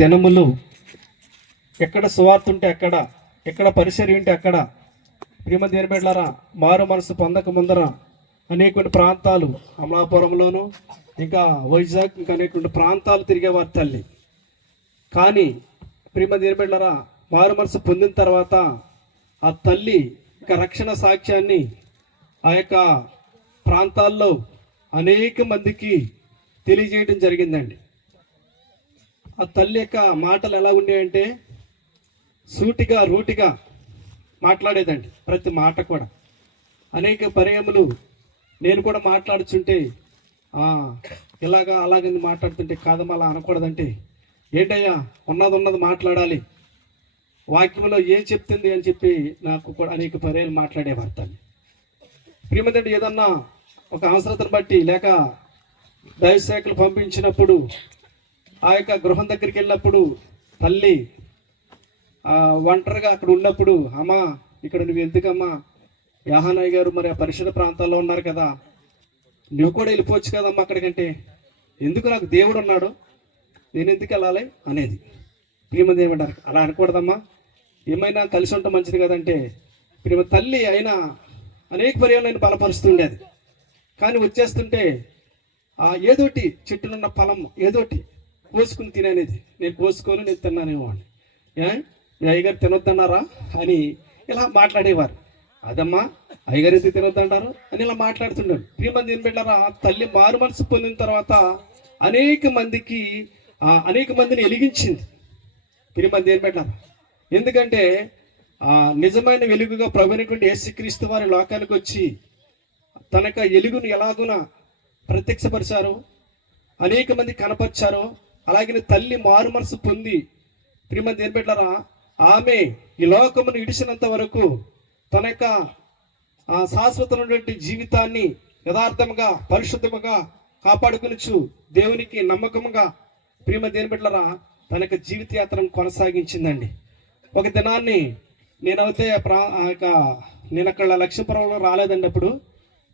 దినములు ఎక్కడ సువార్త ఉంటే అక్కడ, ఎక్కడ పరిచర్య ఉంటే అక్కడ, ప్రియమ దేని బిడ్డలారా, మారు మనసు పొందక ముందర అనేక ప్రాంతాలు, అమలాపురంలోను ఇంకా వైజాగ్ ఇంకా అనేటువంటి ప్రాంతాలు తిరిగేవారు తల్లి. కానీ ప్రియమ దేని బిడ్డలారా, మారు మనసు పొందిన తర్వాత ఆ తల్లి ఇంకా రక్షణ సాక్ష్యాన్ని ఆ యొక్క ప్రాంతాల్లో అనేక మందికి తెలియజేయడం జరిగిందండి. ఆ తల్లి యొక్క మాటలు ఎలా ఉండేవంటే సూటిగా రూటిగా మాట్లాడేదండి. ప్రతి మాట కూడా అనేక పర్యాయములు నేను కూడా మాట్లాడుచుంటే అలాగని మాట్లాడుతుంటే కాదమ్మా అలా అనకూడదంటే, ఏంటయ్యా ఉన్నది మాట్లాడాలి, వాక్యంలో ఏం చెప్తుంది అని చెప్పి నాకు కూడా అనేక పర్యాలు మాట్లాడేవారు తల్లి. ప్రియమతండి, ఏదన్నా ఒక అవసరతను బట్టి లేక దైవసేవకులు పంపించినప్పుడు ఆ యొక్క గృహం దగ్గరికి వెళ్ళినప్పుడు తల్లి ఒంటరిగా అక్కడ ఉన్నప్పుడు, అమ్మా ఇక్కడ నువ్వు ఎందుకమ్మా, యాహానయ్య గారు మరి ఆ పరిసర ప్రాంతాల్లో ఉన్నారు కదా, నువ్వు కూడా వెళ్ళిపోవచ్చు కదమ్మా అక్కడికంటే, ఎందుకు నాకు దేవుడు ఉన్నాడు, నేను ఎందుకు వెళ్ళాలి అనేది. ప్రియమది ఏమంటారు, అలా అనకూడదమ్మా, ఏమైనా కలిసి ఉంటే మంచిది కదంటే, ప్రియమ తల్లి అయినా అనేక పర్యాలు నేను బలపరుస్తుండేది. కానీ వచ్చేస్తుంటే ఏదోటి చెట్టునున్న ఫలం ఏదోటి కోసుకుని తినేది, నేను కోసుకొని నేను తిన్నానేమో అని, మీ అయ్యగారు తినొద్దన్నారా అని ఇలా మాట్లాడేవారు. అదమ్మా అయ్యగారు ఎందుకు తినొద్దంటారు అని ఇలా మాట్లాడుతుండేవారు. ప్రియమంది ఏం పెట్టారా, తల్లి మారు మనసు పొందిన తర్వాత అనేక మందిని వెలిగించింది. ప్రియమంది ఏం పెట్టారా, ఎందుకంటే నిజమైన వెలుగుగా ప్రభువైనటువంటి యేసుక్రీస్తు వారి లోకానికి వచ్చి తన యొక్క వెలుగును ఎలాగున ప్రత్యక్షపరిచారో, అనేక మంది కనపరిచారో, అలాగే తల్లి మారు మనసు పొంది ప్రియమంది ఏం పెట్టారా, ఆమె ఈ లోకమును ఇడిచినంత వరకు తన యొక్క శాశ్వతమైనటువంటి జీవితాన్ని యథార్థముగా పరిశుద్ధముగా కాపాడుకునిచ్చు దేవునికి నమ్మకముగా ప్రియమంది ఏం పెట్టారా తన యొక్క జీవిత యాత్రను కొనసాగించిందండి. ఒక దినాన్ని నేనైతే నేను అక్కడ లక్ష్మీపురంలో రాలేదండి. అప్పుడు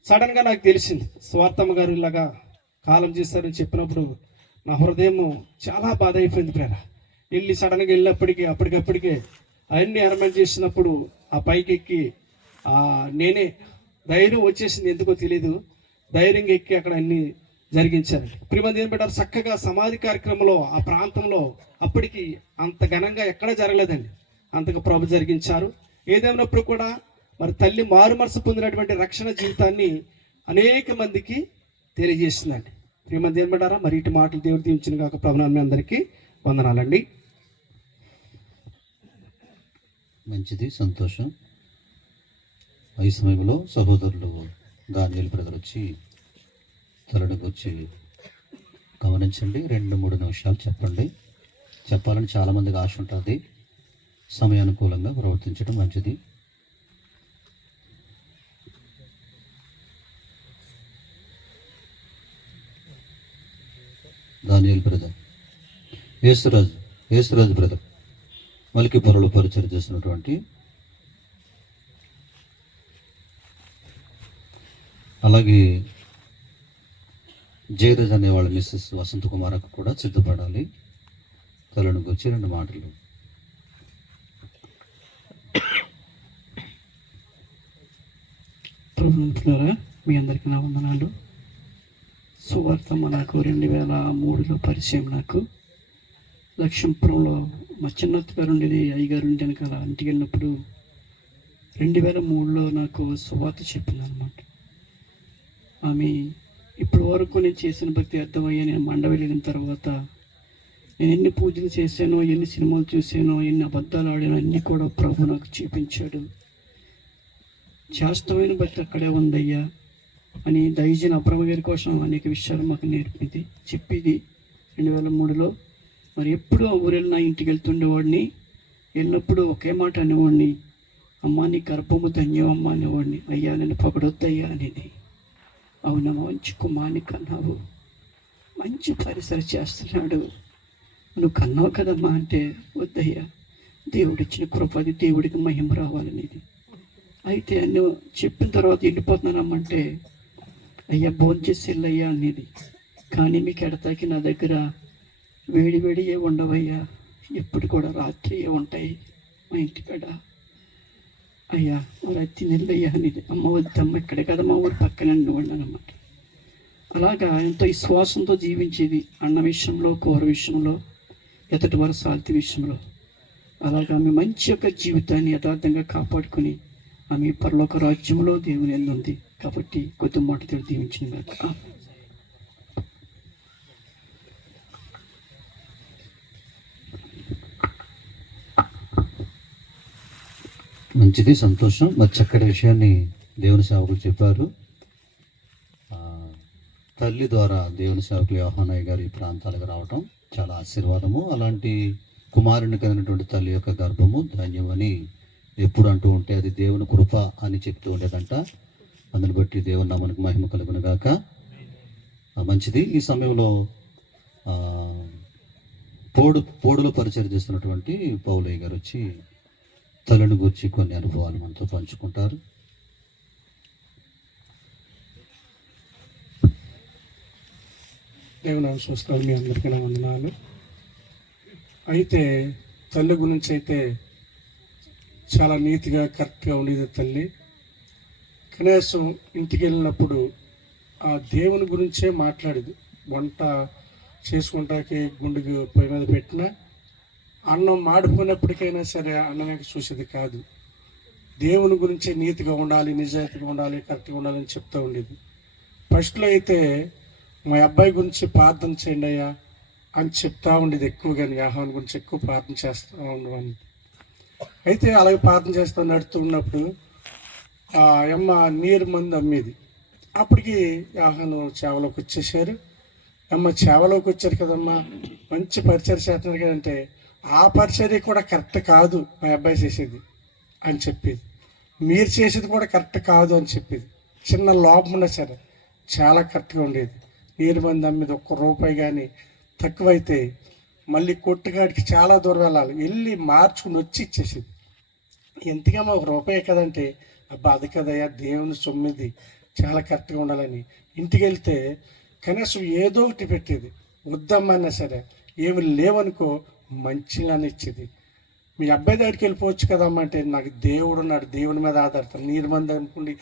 సడన్గా నాకు తెలిసింది, స్వార్థమ్మ గారు ఇలాగా కాలం చేస్తారని చెప్పినప్పుడు నా హృదయం చాలా బాధ అయిపోయింది. వెళ్ళి సడన్గా వెళ్ళినప్పటికీ అప్పటికప్పటికే అవన్నీ అరేంజ్ చేసినప్పుడు ఆ పైకి ఎక్కి నేనే ధైర్యం వచ్చేసింది, ఎందుకో తెలియదు, ధైర్యంగా ఎక్కి అక్కడ అన్నీ జరిగించారు. ప్రియమంది ఏం పెట్టారు, చక్కగా సమాధి కార్యక్రమంలో ఆ ప్రాంతంలో అప్పటికి అంత ఘనంగా ఎక్కడా జరగలేదండి, అంతగా ప్రభు జరిగించారు. ఏదేమైనప్పుడు కూడా మరి తల్లి మారు మనసు పొందినటువంటి రక్షణ జీవితాన్ని అనేక మందికి తెలియజేస్తుందండి. ప్రియమంది ఏం పెట్టారా, మరి ఇటు మాటలు దేవుడు దీవించిన కాక ప్రభునాన్ని అందరికీ వందనాలండి. మంచిది, సంతోషం. ఈ సమయంలో సహోదరులు దానియేలు బ్రదర్ వచ్చి తలనికి వచ్చి గమనించండి, 2-3 నిమిషాలు చెప్పండి. చెప్పాలని చాలామందికి ఆశ ఉంటుంది, సమయానుకూలంగా ప్రవర్తించడం మంచిది. దానియేలు బ్రదర్, యేసురాజు బ్రదర్ మల్కీపురంలో పరిచయం చేసినటువంటి, అలాగే జయరాజ్ అనే వాళ్ళ మిస్సెస్ వసంత కుమారకు కూడా సిద్ధపడాలి. తలనికి వచ్చి 2 మాటలు. ప్రభుత్వారా మీ అందరికీ నా వందనాలు. సువార్తమ్మ నాకు 2003లో పరిచయం. నాకు లక్ష్మీపురంలో మా చిన్నత్త గారు ఉండేది, అయ్యగారు ఉండి వెనకాల ఇంటికి వెళ్ళినప్పుడు 2003లో నాకు సువార్త చెప్పింది అనమాట. ఆమె ఇప్పటి వరకు నేను చేసిన భక్తి అర్థమయ్యా. నేను మండ వెళ్ళిన తర్వాత నేను ఎన్ని పూజలు చేశానో, ఎన్ని సినిమాలు చూశానో, ఎన్ని అబద్ధాలు ఆడానో అన్నీ కూడా ప్రభు నాకు చూపించాడు. శాస్త్రమైన భక్తి అక్కడే ఉందయ్యా అని దైవజన అబ్రహ్మ గారి కోసం అనేక విషయాలు మాకు నేర్పింది, చెప్పేది 2003లో. మరి ఎప్పుడూ ఊరెళ్ళి నా ఇంటికి వెళ్తుండేవాడిని. వెళ్ళినప్పుడు ఒకే మాట అనేవాడిని, అమ్మ నీ గర్భము ధన్యం అమ్మ అనేవాడిని. అయ్యా నేను పొగడొద్దయ్యా అనేది. అవునమ్మా, మంచి కుమార్ని కన్నావు, మంచి పరిసర చేస్తున్నాడు, నువ్వు కన్నావు కదమ్మా అంటే, వద్దయ్యా దేవుడిచ్చిన కృపది, దేవుడికి మహిమ రావాలనేది. అయితే నువ్వు చెప్పిన తర్వాత వెళ్ళిపోతున్నానమ్మంటే, అయ్యా భోంచేసి వెళ్ళయ్యా అనేది. కానీ మీకు ఎడతాకి నా దగ్గర వేడి వేడియే ఉండవయ్యా, ఎప్పుడు కూడా రాత్రి ఉంటాయి మా ఇంటికాడ. అయ్యా మరి అది తినల్లయ్యా అనేది, అమ్మ వద్దమ్మ ఇక్కడే కదా మా ఊరు పక్కనండి ఉన్నానన్నమాట. అలాగా ఎంతో విశ్వాసంతో జీవించేది, అన్న విషయంలో, కూర విషయంలో, ఎతటి వారి సాల్తి విషయంలో. అలాగా ఆమె మంచి యొక్క జీవితాన్ని యథార్థంగా కాపాడుకొని ఆమె పరలోక రాజ్యంలో దేవుని యందు ఉంది. కాబట్టి కొద్ది మాటతో దీవించిన గాక. మంచిది, సంతోషం. మరి చక్కటి విషయాన్ని దేవుని సేవకులు చెప్పారు. తల్లి ద్వారా దేవుని సేవకులు యోహానయ్య గారు ఈ ప్రాంతాలకు రావటం చాలా ఆశీర్వాదము. అలాంటి కుమారుని కలిగినటువంటి తల్లి యొక్క గర్భము ధన్యమని ఎప్పుడు అంటూ ఉంటే అది దేవుని కృప అని చెప్తూ ఉండేదంట. అందుని బట్టి దేవుని నామానికి మహిమ కలుగును గాక. మంచిది. ఈ సమయంలో పోడులో పరిచయం చేస్తున్నటువంటి పౌలయ్య గారు వచ్చి తల్లిని గురించి కొన్ని అనుభవాలు మనతో పంచుకుంటారు. దేవుని చూస్తారు. మీ అందరికీ నా వందనాలు. అయితే తల్లి గురించి అయితే చాలా నీతిగా కరెక్ట్గా ఉండేది తల్లి. కనీసం ఇంటికి వెళ్ళినప్పుడు ఆ దేవుని గురించే మాట్లాడేది. వంట చేసుకుంటాకి గుండెకి పొయ్యి మీద పెట్టినా అన్నం మాడిపోయినప్పటికైనా సరే అన్నమే చూసేది కాదు. దేవుని గురించే నీతిగా ఉండాలి, నిజాయితీగా ఉండాలి, కరెక్ట్గా ఉండాలని చెప్తూ ఉండేది. ఫస్ట్లో అయితే మా అబ్బాయి గురించి ప్రార్థన చేయండి అయ్యా అని చెప్తా ఉండేది ఎక్కువగా. యాహాన్ గురించి ఎక్కువ ప్రార్థన చేస్తూ ఉండేవాడిని. అయితే అలాగే ప్రార్థన చేస్తూ నడుతూ ఉన్నప్పుడు ఆ అమ్మ నీరు మంది అమ్మేది. అప్పటికి యాహాను చేవలోకి వచ్చేసారు. అమ్మ చేవలోకి వచ్చారు కదమ్మా, మంచి పరిచయం చేస్తున్నారు కదంటే ఆ పరిచర్య కూడా కరెక్ట్ కాదు మా అబ్బాయి చేసేది అని చెప్పేది. మీరు చేసేది కూడా కరెక్ట్ కాదు అని చెప్పేది. చిన్న లోపం ఉన్నా సరే చాలా కరెక్ట్గా ఉండేది. నీరు మంది అమ్మేది. ₹1 కానీ తక్కువైతే మళ్ళీ కొట్టుగాడికి చాలా దూరం వెళ్ళి మార్చుకుని వచ్చి ఇచ్చేసేది. ఎంతకమ్మా ₹1 కదంటే, అబ్బా అది కదయ్యా దేవుని సొమ్మిది, చాలా కరెక్ట్గా ఉండాలని. ఇంటికి వెళ్తే కనీసం ఏదో ఒకటి పెట్టేది. వద్దమ్మన్నా సరే ఏమి లేవనుకో మంచిగానే ఇచ్చేది. మీ అబ్బాయి దగ్గరికి వెళ్ళిపోవచ్చు కదమ్మా అంటే, నాకు దేవుడు ఉన్నాడు, దేవుని మీద ఆధారపడతాను, నీరు మంది అనుకోండి,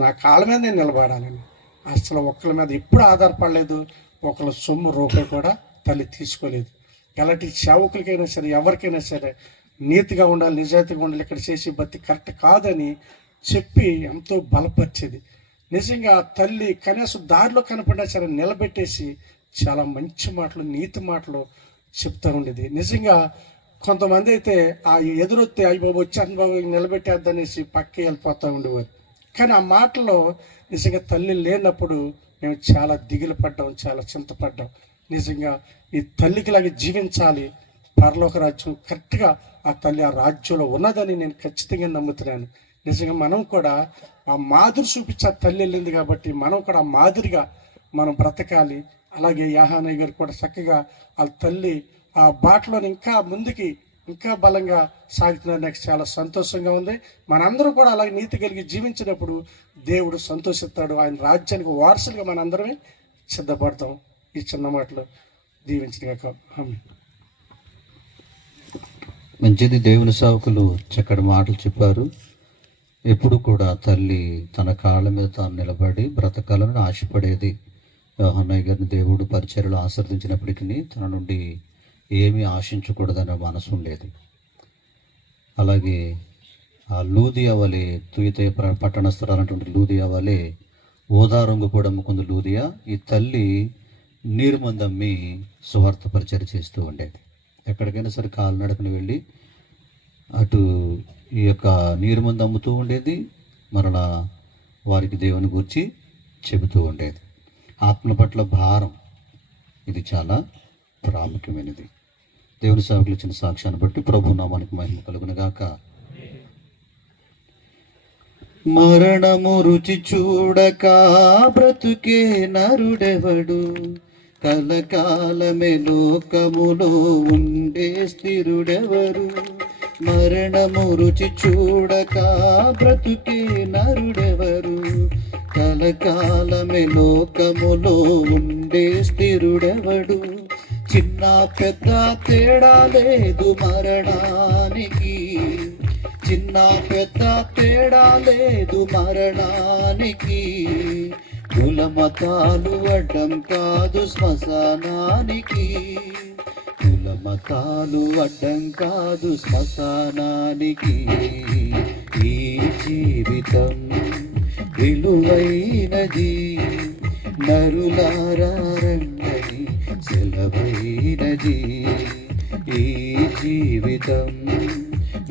నా కాళ్ళ మీద నేను నిలబడాలని. అసలు ఒకళ్ళ మీద ఎప్పుడు ఆధారపడలేదు. ఒకళ్ళ సొమ్ము ₹1 కూడా తల్లి తీసుకోలేదు. ఎలాంటి సేవకులకైనా సరే ఎవరికైనా సరే నీతిగా ఉండాలి, నిజాయితీగా ఉండాలి, ఇక్కడ చేసి బతి కరెక్ట్ కాదని చెప్పి ఎంతో బలపరిచేది. నిజంగా తల్లి కనీసం దారిలో కనపడినా సరే నిలబెట్టేసి చాలా మంచి మాటలు, నీతి మాటలు చెప్తూ ఉండేది. నిజంగా కొంతమంది అయితే ఆ ఎదురొత్తే అయ్యి బాబు వచ్చాను బాబు నిలబెట్టేద్దనేసి పక్కకి వెళ్ళిపోతూ ఉండేవారు. కానీ ఆ మాటలో నిజంగా తల్లి లేనప్పుడు మేము చాలా దిగులు పడ్డాం, చాలా చింతపడ్డాం. నిజంగా ఈ తల్లికిలాగా జీవించాలి, పరలోక రాజ్యం కరెక్ట్గా ఆ తల్లి ఆ రాజ్యంలో ఉన్నదని నేను ఖచ్చితంగా నమ్ముతున్నాను. నిజంగా మనం కూడా ఆ మాదిరి చూపించే తల్లి వెళ్ళింది కాబట్టి మనం కూడా ఆ మాదిరిగా మనం బ్రతకాలి. అలాగే యాహానయ్య గారు కూడా చక్కగా వాళ్ళ తల్లి ఆ బాటలో ఇంకా ముందుకి ఇంకా బలంగా సాగుతున్నారు. నాకు చాలా సంతోషంగా ఉంది. మనందరూ కూడా అలాగే నీతి కలిగి జీవించినప్పుడు దేవుడు సంతోషిస్తాడు. ఆయన రాజ్యానికి వారసులుగా మనందరమే సిద్ధపడతాం. ఈ చిన్న మాటలు దీవించగాక. మంచిది. దేవుని సేవకులు చక్కటి మాటలు చెప్పారు. ఎప్పుడు కూడా తల్లి తన కాళ్ళ మీద తాను నిలబడి బ్రతకాలని ఆశపడేది. యోహానయ్య గారిని దేవుడు పరిచర్యలు ఆశీర్వదించినప్పటికీ తన నుండి ఏమీ ఆశించకూడదనే మనసు ఉండేది. అలాగే ఆ లూదియా వలె, తుయితయ పట్టణస్థురాలన్నటువంటి లూదియా వలె ఓదా రంగు కూడా అమ్ముకుంది లూదియా. ఈ తల్లి నీరు మంది అమ్మి సువార్త పరిచర్య చేస్తూ ఉండేది. ఎక్కడికైనా సరే కాలినడకను వెళ్ళి అటు ఈ యొక్క నీరు మంది అమ్ముతూ ఉండేది, మరలా వారికి దేవుని గురించి చెబుతూ ఉండేది. ఆత్మ పట్ల భారం ఇది చాలా ప్రాముఖ్యమైనది. దేవుని సేవకులు ఇచ్చిన సాక్ష్యాన్ని బట్టి ప్రభు నామానికి మహిమ కలుగును గాక. మరణము రుచి చూడక బ్రతుకే నరుడెవడు, కలకాలమే లోకములో ఉండే స్థిరుడెవరు. మరణము రుచి చూడక బ్రతుకే నరుడెవరు, కలకాలమే లోకములో ఉండే స్థిరుడెవడు. చిన్న పెద్ద తేడా లేదు మరణానికి, చిన్న పెద్ద తేడా లేదు మరణానికి. కుల మతాలు అడ్డం కాదు శ్మశానానికి, కుల మతాలు అడ్డం కాదు శ్మశానానికి. ఈ జీవితం విలువైనది, నరులారా రండని సెలవైనది. ఈ జీవితం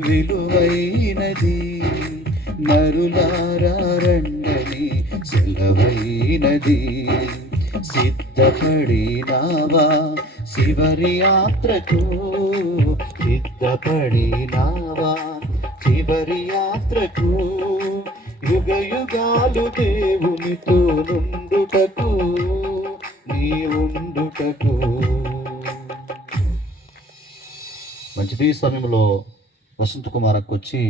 విలువైనది, నరులారా రండని సెలవైనది. సిద్ధపడినావా శివరి యాత్రకు, సిద్ధపడినావా శివరి యాత్రకు. యుగ యుగాలు దేవునితో నుండుటకు, నీ ఉండుటకు. మంచిది. ఈ సమయంలో వసంత కుమార్కి వచ్చి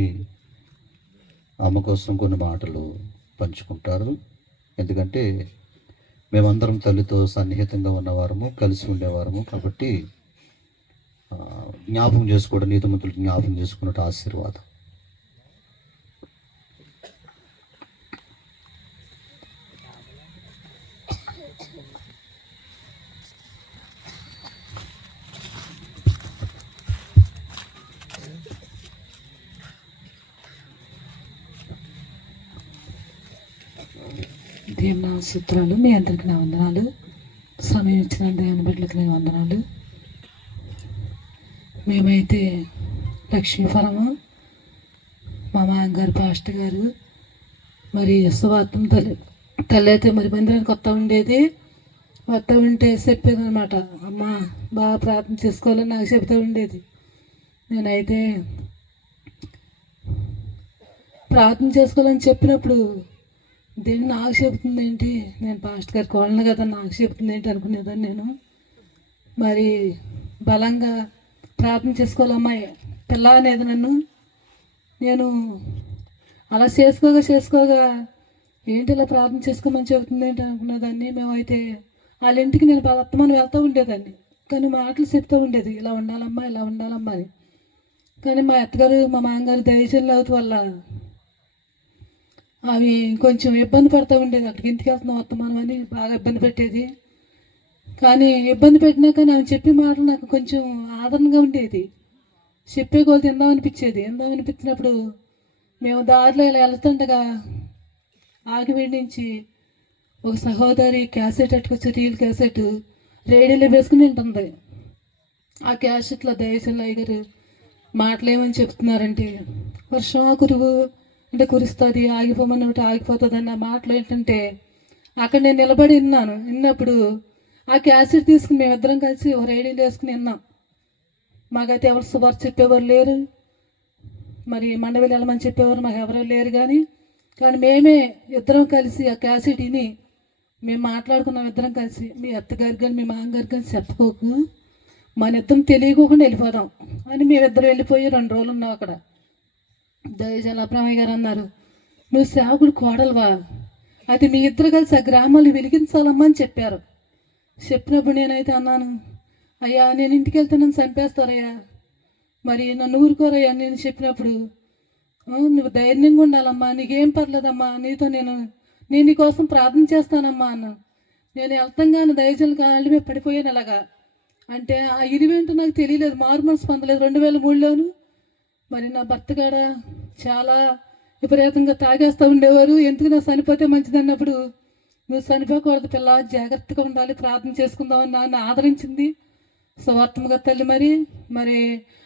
అమ్మ కోసం కొన్ని మాటలు పంచుకుంటారు. ఎందుకంటే మేమందరం తల్లితో సన్నిహితంగా ఉన్నవారము, కలిసి ఉండేవారము కాబట్టి జ్ఞాపకం చేసుకోవడం, నీతిమంతులు జ్ఞాపకం చేసుకున్నట్టు ఆశీర్వాదం. దేవుని సూత్రాలు మీ అందరికి నా వందనాలు. సమయం ఇచ్చిన దేవుని బిడ్డలకు నా వందనాలు. మేమైతే లక్ష్మీపురము, మా మామగారు పాస్టర్ గారు మరి సువార్తం తల్లి అయితే మరి మందిరానికి వస్తూ ఉంటే చెప్పేది అనమాట. అమ్మ బాగా ప్రార్థన చేసుకోవాలని నాకు చెబుతూ ఉండేది. నేనైతే ప్రార్థన చేసుకోవాలని చెప్పినప్పుడు దేవుడు నాకు చెబుతుంది ఏంటి, నేను పాస్టర్ గారికి వాళ్ళను కదా నాకు చెబుతుంది ఏంటి అనుకునేదాన్ని నేను. మరి బలంగా ప్రార్థన చేసుకోవాలమ్మాయి పిల్ల అనేది నన్ను. నేను అలా చేసుకోగా ఏంటి ఇలా ప్రార్థన చేసుకోమని చెబుతుంది ఏంటి అనుకునేదాన్ని. మేమైతే వాళ్ళ ఇంటికి నేను అత్తమని వెళ్తూ ఉండేదాన్ని, కానీ మాటలు చెప్తూ ఉండేది ఇలా ఉండాలమ్మా ఇలా ఉండాలమ్మా అని. కానీ మా అత్తగారు మా మామగారు దయచేళ్ళు అవుతూ వల్ల అవి కొంచెం ఇబ్బంది పడుతూ ఉండేది. అక్కడికి ఇంటికి వెళ్తున్నాం వస్తామని అని బాగా ఇబ్బంది పెట్టేది. కానీ ఇబ్బంది పెట్టినా కానీ ఆమె చెప్పే మాటలు నాకు కొంచెం ఆదరణగా ఉండేది. చెప్పే కొలు తిందామనిపించినప్పుడు మేము దారిలో ఇలా వెళ్తుండగా ఆగివేడి నుంచి ఒక సహోదరి క్యాసెట్ అట్టుకొచ్చి రీల్ క్యాసెట్ రేడియోలో వేసుకుని ఉంటుంది. ఆ క్యాసెట్లో దయచేసి అయ్యగారు మాటలు ఏమని చెప్తున్నారంటే, వర్షం కురువు అంటే కురుస్తుంది, ఆగిపోమని ఒకటి ఆగిపోతుంది అన్న మాటలు ఏంటంటే అక్కడ నేను నిలబడి విన్నప్పుడు ఆ క్యాసెట్ తీసుకుని మేమిద్దరం కలిసి ఒక రేడియోలో వేసుకుని విన్నాం. మాకైతే ఎవరు సువార్త చెప్పేవారు లేరు, మరి మండవిలు వెళ్ళమని చెప్పేవారు మాకు ఎవరూ లేరు. కానీ మేమే ఇద్దరం కలిసి ఆ క్యాసెట్ విని మేము మాట్లాడుకున్నాం ఇద్దరం కలిసి. మీ అత్తగారు కానీ మీ మామగారు కానీ చెప్పుకోకు, మన ఇద్దరం తెలియకోకుండా వెళ్ళిపోదాం అని మేమిద్దరం వెళ్ళిపోయి 2 రోజులు ఉన్నాం అక్కడ. దయజల అబ్రహ్మయ్య గారు అన్నారు, నువ్వు సేవకుడు కోడలువా, అయితే మీ ఇద్దరు కలిసి ఆ గ్రామాలు వెలిగించాలమ్మా అని చెప్పారు. చెప్పినప్పుడు నేనైతే అన్నాను, అయ్యా నేను ఇంటికి వెళ్తానని చంపేస్తారయ్యా, మరి నన్ను ఊరుకోరయ్యా. నేను చెప్పినప్పుడు నువ్వు ధైర్యంగా ఉండాలమ్మా, నీకేం పర్లేదమ్మా, నేను నీకోసం ప్రార్థన చేస్తానమ్మా అన్నాను. నేను వెళ్తాగానే దయజల కాళ్ళు మీద పడిపోయాను అలాగా. అంటే ఆ ఇరివేంటో నాకు తెలియలేదు, మారు మనసు పొందలేదు. 2003లోను మరి నా భర్త కాడ చాలా విపరీతంగా తాగేస్తూ ఉండేవారు. ఎందుకు నా చనిపోతే మంచిది అన్నప్పుడు, నువ్వు చనిపోకూడదు పిల్ల, జాగ్రత్తగా ఉండాలి, ప్రార్థన చేసుకుందామని నన్ను ఆదరించింది సువార్తమ్మగా తల్లి. మరి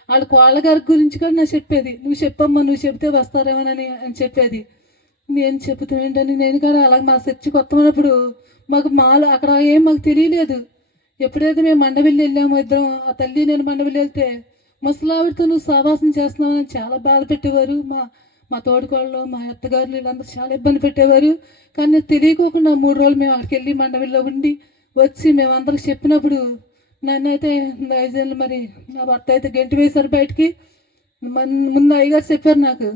వాళ్ళ కోళ్ళగారి గురించి కూడా నాకు చెప్పేది, నువ్వు చెప్పమ్మా, నువ్వు చెప్తే వస్తారేమోనని అని చెప్పేది. నేను చెబుతూ ఏంటని నేను కూడా అలాగే మా చర్చికి వస్తామన్నప్పుడు మాకు అక్కడ ఏం మాకు తెలియలేదు. ఎప్పుడైతే మేము మండవిల్లి వెళ్ళామో ఇద్దరం, ఆ తల్లి నేను మండవిల్లి వెళ్తే ముసలావిడితో నువ్వు సావాసం చేస్తున్నావని చాలా బాధ పెట్టేవారు. మా తోడుకోళ్ళు మా అత్తగారు వీళ్ళందరూ చాలా ఇబ్బంది పెట్టేవారు. కానీ తెలియకోకుండా 3 రోజులు మేము అక్కడికి వెళ్ళి మండవిల్లో ఉండి వచ్చి మేమందరికి చెప్పినప్పుడు నన్నైతే దయచేసి మరి నా భర్త అయితే గెంటి వేశారు బయటికి. ముందు అయ్యగారు చెప్పారు నాకు,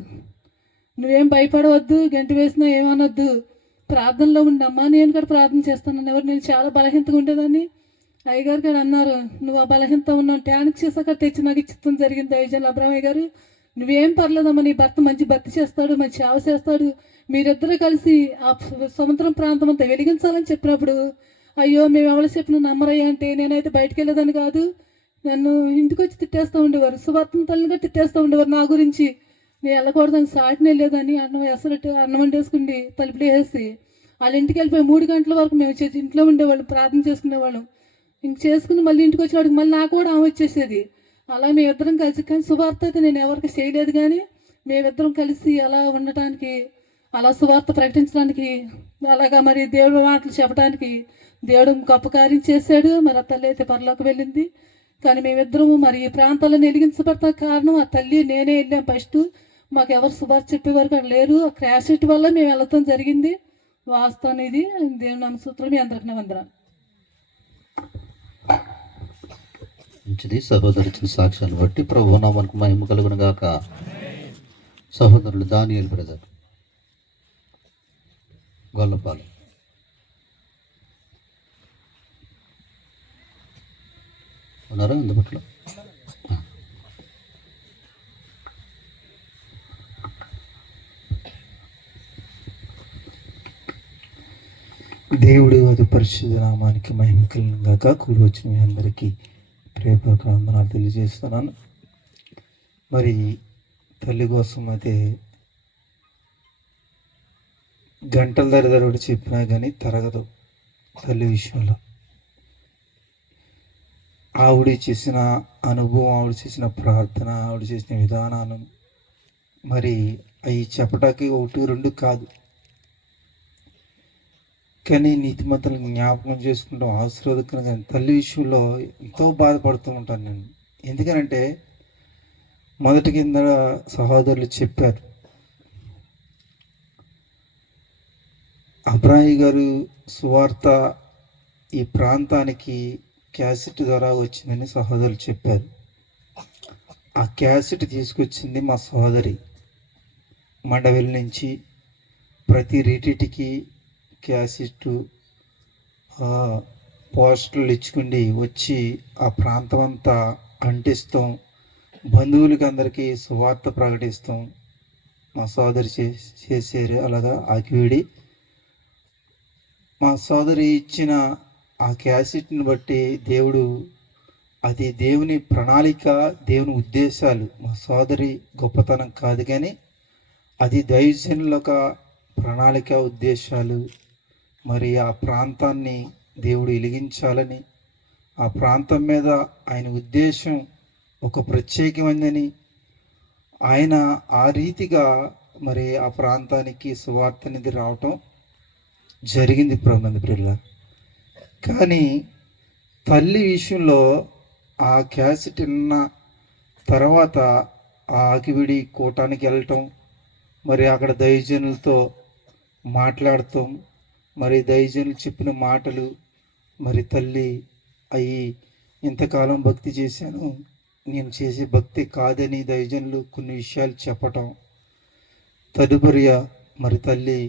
నువ్వేం భయపడవద్దు, గెంటి వేసినా ఏమనొద్దు, ప్రార్థనలో ఉండమ్మా, నేను కూడా ప్రార్థన చేస్తాను ఎవరు. నేను చాలా బలహీనతగా ఉండేదాన్ని. అయ్యగారు గారు అన్నారు, నువ్వు ఆ బలహీనత ఉన్నావు ట్యానిక్ చేసాక తెచ్చి నాకు ఇచ్చడం జరిగింది. దైవజనులు అబ్రహ్మయ్య గారు, నువ్వేం పర్లేదమ్మా, నీ భర్త మంచి భర్త చేస్తాడు, మంచి సేవ చేస్తాడు, మీరిద్దరూ కలిసి ఆ సముద్రం ప్రాంతం అంతా వెలిగించాలని చెప్పినప్పుడు, అయ్యో మేము ఎవరు చెప్పిన నమ్మరయ్యా అంటే, నేనైతే బయటికి వెళ్ళేదని కాదు, నన్ను ఇంటికి వచ్చి తిట్టేస్తూ ఉండేవారు, సువార్తను తల్లిగా తిట్టేస్తూ ఉండేవారు నా గురించి. నేను వెళ్ళకూడదని సాటిని వెళ్ళేదని అన్నం ఎసరట్టు అన్నం వండేసుకుని తలుపులు వేసి వాళ్ళ ఇంటికి వెళ్ళిపోయి 3 గంటల వరకు మేము వచ్చేసి ఇంట్లో ఉండేవాళ్ళం, ప్రార్థన చేసుకునేవాళ్ళం. ఇంక చేసుకుని మళ్ళీ ఇంటికి వచ్చేవాడికి మళ్ళీ నాకు కూడా ఆమె వచ్చేసేది. అలా మేమిద్దరం కలిసి, కానీ సువార్త అయితే నేను ఎవరికి చేయలేదు, కానీ మేమిద్దరం కలిసి అలా ఉండటానికి, అలా సువార్త ప్రకటించడానికి, అలాగా మరి దేవుడి మాటలు చెప్పడానికి దేవుడు గొప్ప కార్యం చేశాడు. మరి ఆ తల్లి అయితే పరలోకి వెళ్ళింది. కానీ మేమిద్దరము మరి ఈ ప్రాంతాల్లో వెలిగించబడతా కారణం ఆ తల్లి నేనే వెళ్ళాం ఫస్ట్. మాకు ఎవరు సువార్త చెప్పేవారు అక్కడ లేరు. ఆ క్రాష్ వల్ల మేము వెళ్ళటం జరిగింది. వాస్తవం ఇది. దేవుని నామ సూత్రం మీ అందరికీ వందనాలు. మంచిది. సహోదరు ఇచ్చిన సాక్ష్యాన్ని బట్టి ప్రభు నామానికి మహిమ కలుగును గాక. సహోదరులు దానియేల్ బ్రదర్ గొల్లపాలెం. ఉన్నారా అందుబాటులో? దేవుడు అది పరిశుద్ధ నామానికి మహిమ కలుగును గాక. కూడి వచ్చిన మీ అందరికీ ప్రేమపూర్వక వందనాలు తెలియజేస్తున్నాను. మరి తల్లి కోసం అయితే గంటల ధర చెప్పినా కానీ తరగదు. తల్లి విషయంలో ఆవిడ చేసిన అనుభవం, ఆవిడ చేసిన ప్రార్థన, ఆవిడ చేసిన విధానాలు మరి అవి చెప్పటానికి 1, 2 కాదు. కానీ నీతిమంతులను జ్ఞాపకం చేసుకుంటాం ఆశీర్వాదకరంగా. తల్లి విషయంలో ఎంతో బాధపడుతూ ఉంటాను నేను. ఎందుకనంటే మొదటి కింద సహోదరులు చెప్పారు, అబ్రాయి గారు సువార్త ఈ ప్రాంతానికి క్యాసెట్ ద్వారా వచ్చిందని సహోదరులు చెప్పారు. ఆ క్యాసెట్ తీసుకొచ్చింది మా సహోదరి. మండవెల్ నుంచి ప్రతి రీటికి క్యాసెట్ పోస్టర్లు ఇచ్చుకుండి వచ్చి ఆ ప్రాంతం అంతా అంటిస్తాం, బంధువులకి అందరికీ సువార్త ప్రకటిస్తాం. మా సోదరి చేశారు అలాగా ఆకివీడి. మా సోదరి ఇచ్చిన ఆ క్యాసెట్ని బట్టి దేవుడు, అది దేవుని ప్రణాళిక, దేవుని ఉద్దేశాలు. మా సోదరి గొప్పతనం కాదు, కానీ అది దైవజనుల ఒక ప్రణాళిక, ఉద్దేశాలు. మరి ఆ ప్రాంతాన్ని దేవుడు వెలిగించాలని, ఆ ప్రాంతం మీద ఆయన ఉద్దేశం ఒక ప్రత్యేకమైందని, ఆయన ఆ రీతిగా మరి ఆ ప్రాంతానికి సువార్త అనేది రావటం జరిగింది ప్రభునందు ప్రియుల. కానీ తల్లి విషయంలో ఆ క్యాసెట్ విన్న తర్వాత ఆ ఆకివిడి కూటానికి వెళ్ళటం, మరి అక్కడ దైవజనులతో మాట్లాడటం, మరి దైవజనులు చెప్పిన మాటలు, మరి తల్లి అవి ఇంతకాలం భక్తి చేశాను, నేను చేసే భక్తి కాదని దైవజనులు కొన్ని విషయాలు చెప్పటం. తదుపరి మరి తల్లి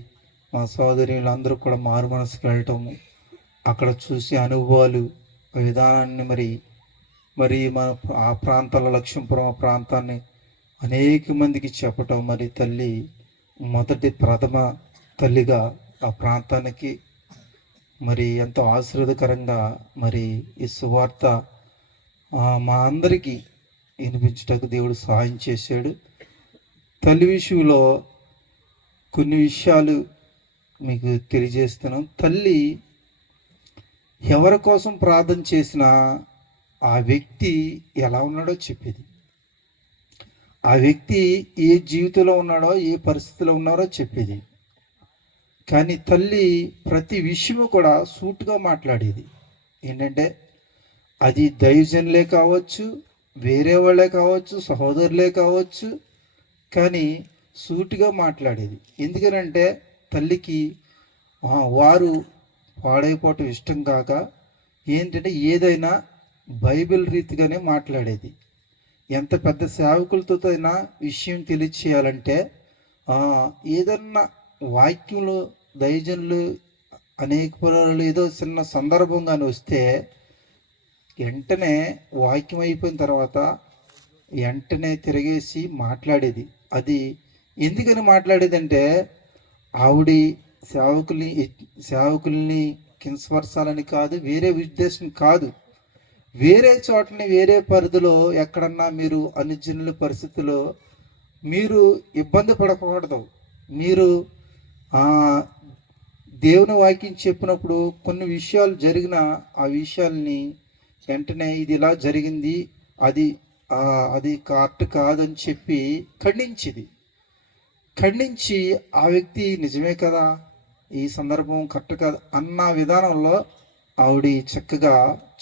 మా సోదరులందరూ కూడా మారు మనసుకు వెళ్ళటం, అక్కడ చూసే అనుభవాలు, ఆ విధానాన్ని మరి మన ఆ ప్రాంతాల లక్ష్మీపురం ప్రాంతాన్ని అనేక మందికి చెప్పటం. మరి తల్లి మొదటి ప్రథమ తల్లిగా ఆ ప్రాంతానికి మరి ఎంతో ఆశీర్వాదకరంగా మరి ఈ సువార్త మా అందరికీ వినిపించటకు దేవుడు సహాయం చేశాడు. తల్లి విషయంలో కొన్ని విషయాలు మీకు తెలియజేస్తున్నాం. తల్లి ఎవరి కోసం ప్రార్థన చేసినా ఆ వ్యక్తి ఎలా ఉన్నాడో చెప్పేది. ఆ వ్యక్తి ఏ జీవితంలో ఉన్నాడో, ఏ పరిస్థితిలో ఉన్నారో చెప్పేది. కానీ తల్లి ప్రతి విషయము కూడా సూటుగా మాట్లాడేది. ఏంటంటే అది దైవజనులే కావచ్చు, వేరే వాళ్ళే కావచ్చు, సహోదరులే కావచ్చు, కానీ సూటిగా మాట్లాడేది. ఎందుకనంటే తల్లికి వారు పాడైపోవటం ఇష్టం కాక ఏంటంటే ఏదైనా బైబిల్ రీతిగానే మాట్లాడేది. ఎంత పెద్ద సేవకులతో అయినా విషయం తెలియచేయాలంటే ఏదన్నా వాక్యంలో దైవజనులు అనేక పురాలు ఏదో చిన్న సందర్భంగానే వస్తే వెంటనే వాక్యం అయిపోయిన తర్వాత వెంటనే తిరిగేసి మాట్లాడేది. అది ఎందుకని మాట్లాడేదంటే ఆవిడ సేవకుల్ని కించపరచాలని కాదు, వేరే ఉద్దేశం కాదు. వేరే చోటని వేరే పరిధిలో ఎక్కడన్నా మీరు అనుజనుల పరిస్థితిలో మీరు ఇబ్బంది పడకూడదు. మీరు దేవుని వాక్యం చెప్పినప్పుడు కొన్ని విషయాలు జరిగిన ఆ విషయాల్ని వెంటనే ఇది ఇలా జరిగింది, అది కరెక్ట్ కాదని చెప్పి ఖండించి ఆ వ్యక్తి నిజమే కదా, ఈ సందర్భం కరెక్ట్ కాదు అన్న విధానంలో ఆవిడ చక్కగా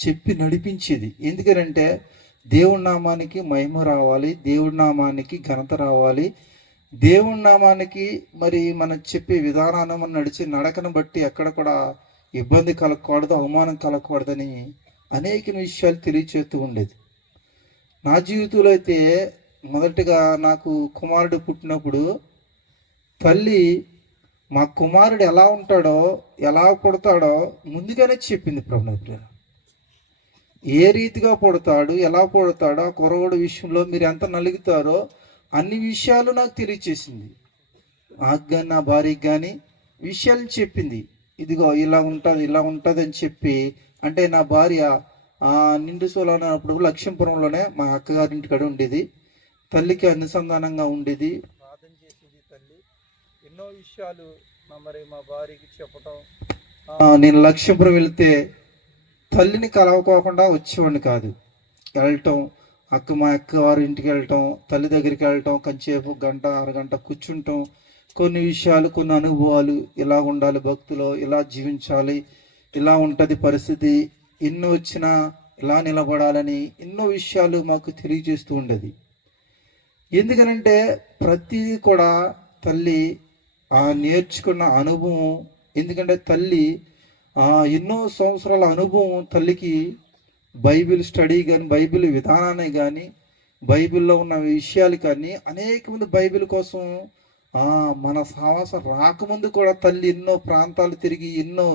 చెప్పి నడిపించేది. ఎందుకంటే దేవుడి నామానికి మహిమ రావాలి, దేవుడి నామానికి ఘనత రావాలి, దేవుడి నామానికి మరి మనం చెప్పే విధానాన్ని మనం నడిచే నడకను బట్టి ఎక్కడ కూడా ఇబ్బంది కలగకూడదు, అవమానం కలగకూడదని అనేక విషయాలు తెలియచేస్తూ ఉండేది. నా జీవితంలో అయితే మొదటిగా నాకు కుమారుడు పుట్టినప్పుడు తల్లి మా కుమారుడు ఎలా ఉంటాడో ఎలా పుడతాడో ముందుగానే చెప్పింది. ప్రభుత్వ ఏ రీతిగా పుడతాడు, ఎలా పుడతాడో, ఆ కురవాడు విషయంలో మీరు ఎంత నలుగుతారో అన్ని విషయాలు నాకు తెలియచేసింది. నాకు కానీ నా భార్యకి కానీ విషయాలను చెప్పింది. ఇదిగో ఇలా ఉంటుంది అని చెప్పి. అంటే నా భార్య నిండు సోలాన అప్పుడు లక్ష్మీపురంలోనే మా అక్కగారింటికాడ ఉండేది. తల్లికి అనుసంధానంగా ఉండేది, ప్రార్థన చేసేది తల్లి. ఎన్నో విషయాలు మరి మా భార్యకి చెప్పటం. నేను లక్ష్మీపురం వెళ్తే తల్లిని కలవకోకుండా వచ్చేవాడిని కాదు. వెళ్ళటం, మా అక్కవారి ఇంటికి వెళ్ళటం, తల్లి దగ్గరికి వెళ్ళటం, కొంచెంసేపు గంట అరగంట కూర్చుంటాం. కొన్ని విషయాలు, కొన్ని అనుభవాలు, ఇలా ఉండాలి భక్తులు, ఇలా జీవించాలి, ఇలా ఉంటుంది పరిస్థితి, ఎన్నో వచ్చినా ఇలా నిలబడాలని ఎన్నో విషయాలు మాకు తెలియజేస్తూ ఉండేది. ఎందుకనంటే ప్రతిదీ కూడా తల్లి నేర్చుకున్న అనుభవం. ఎందుకంటే తల్లి ఎన్నో సంవత్సరాల అనుభవం తల్లికి. బైబిల్ స్టడీ కానీ, బైబిల్ విధానాన్ని కానీ, బైబిల్లో ఉన్న విషయాలు కానీ అనేక మంది బైబిల్ కోసం మన సావాసం రాకముందు కూడా తల్లి ఎన్నో ప్రాంతాలు తిరిగి, ఎన్నో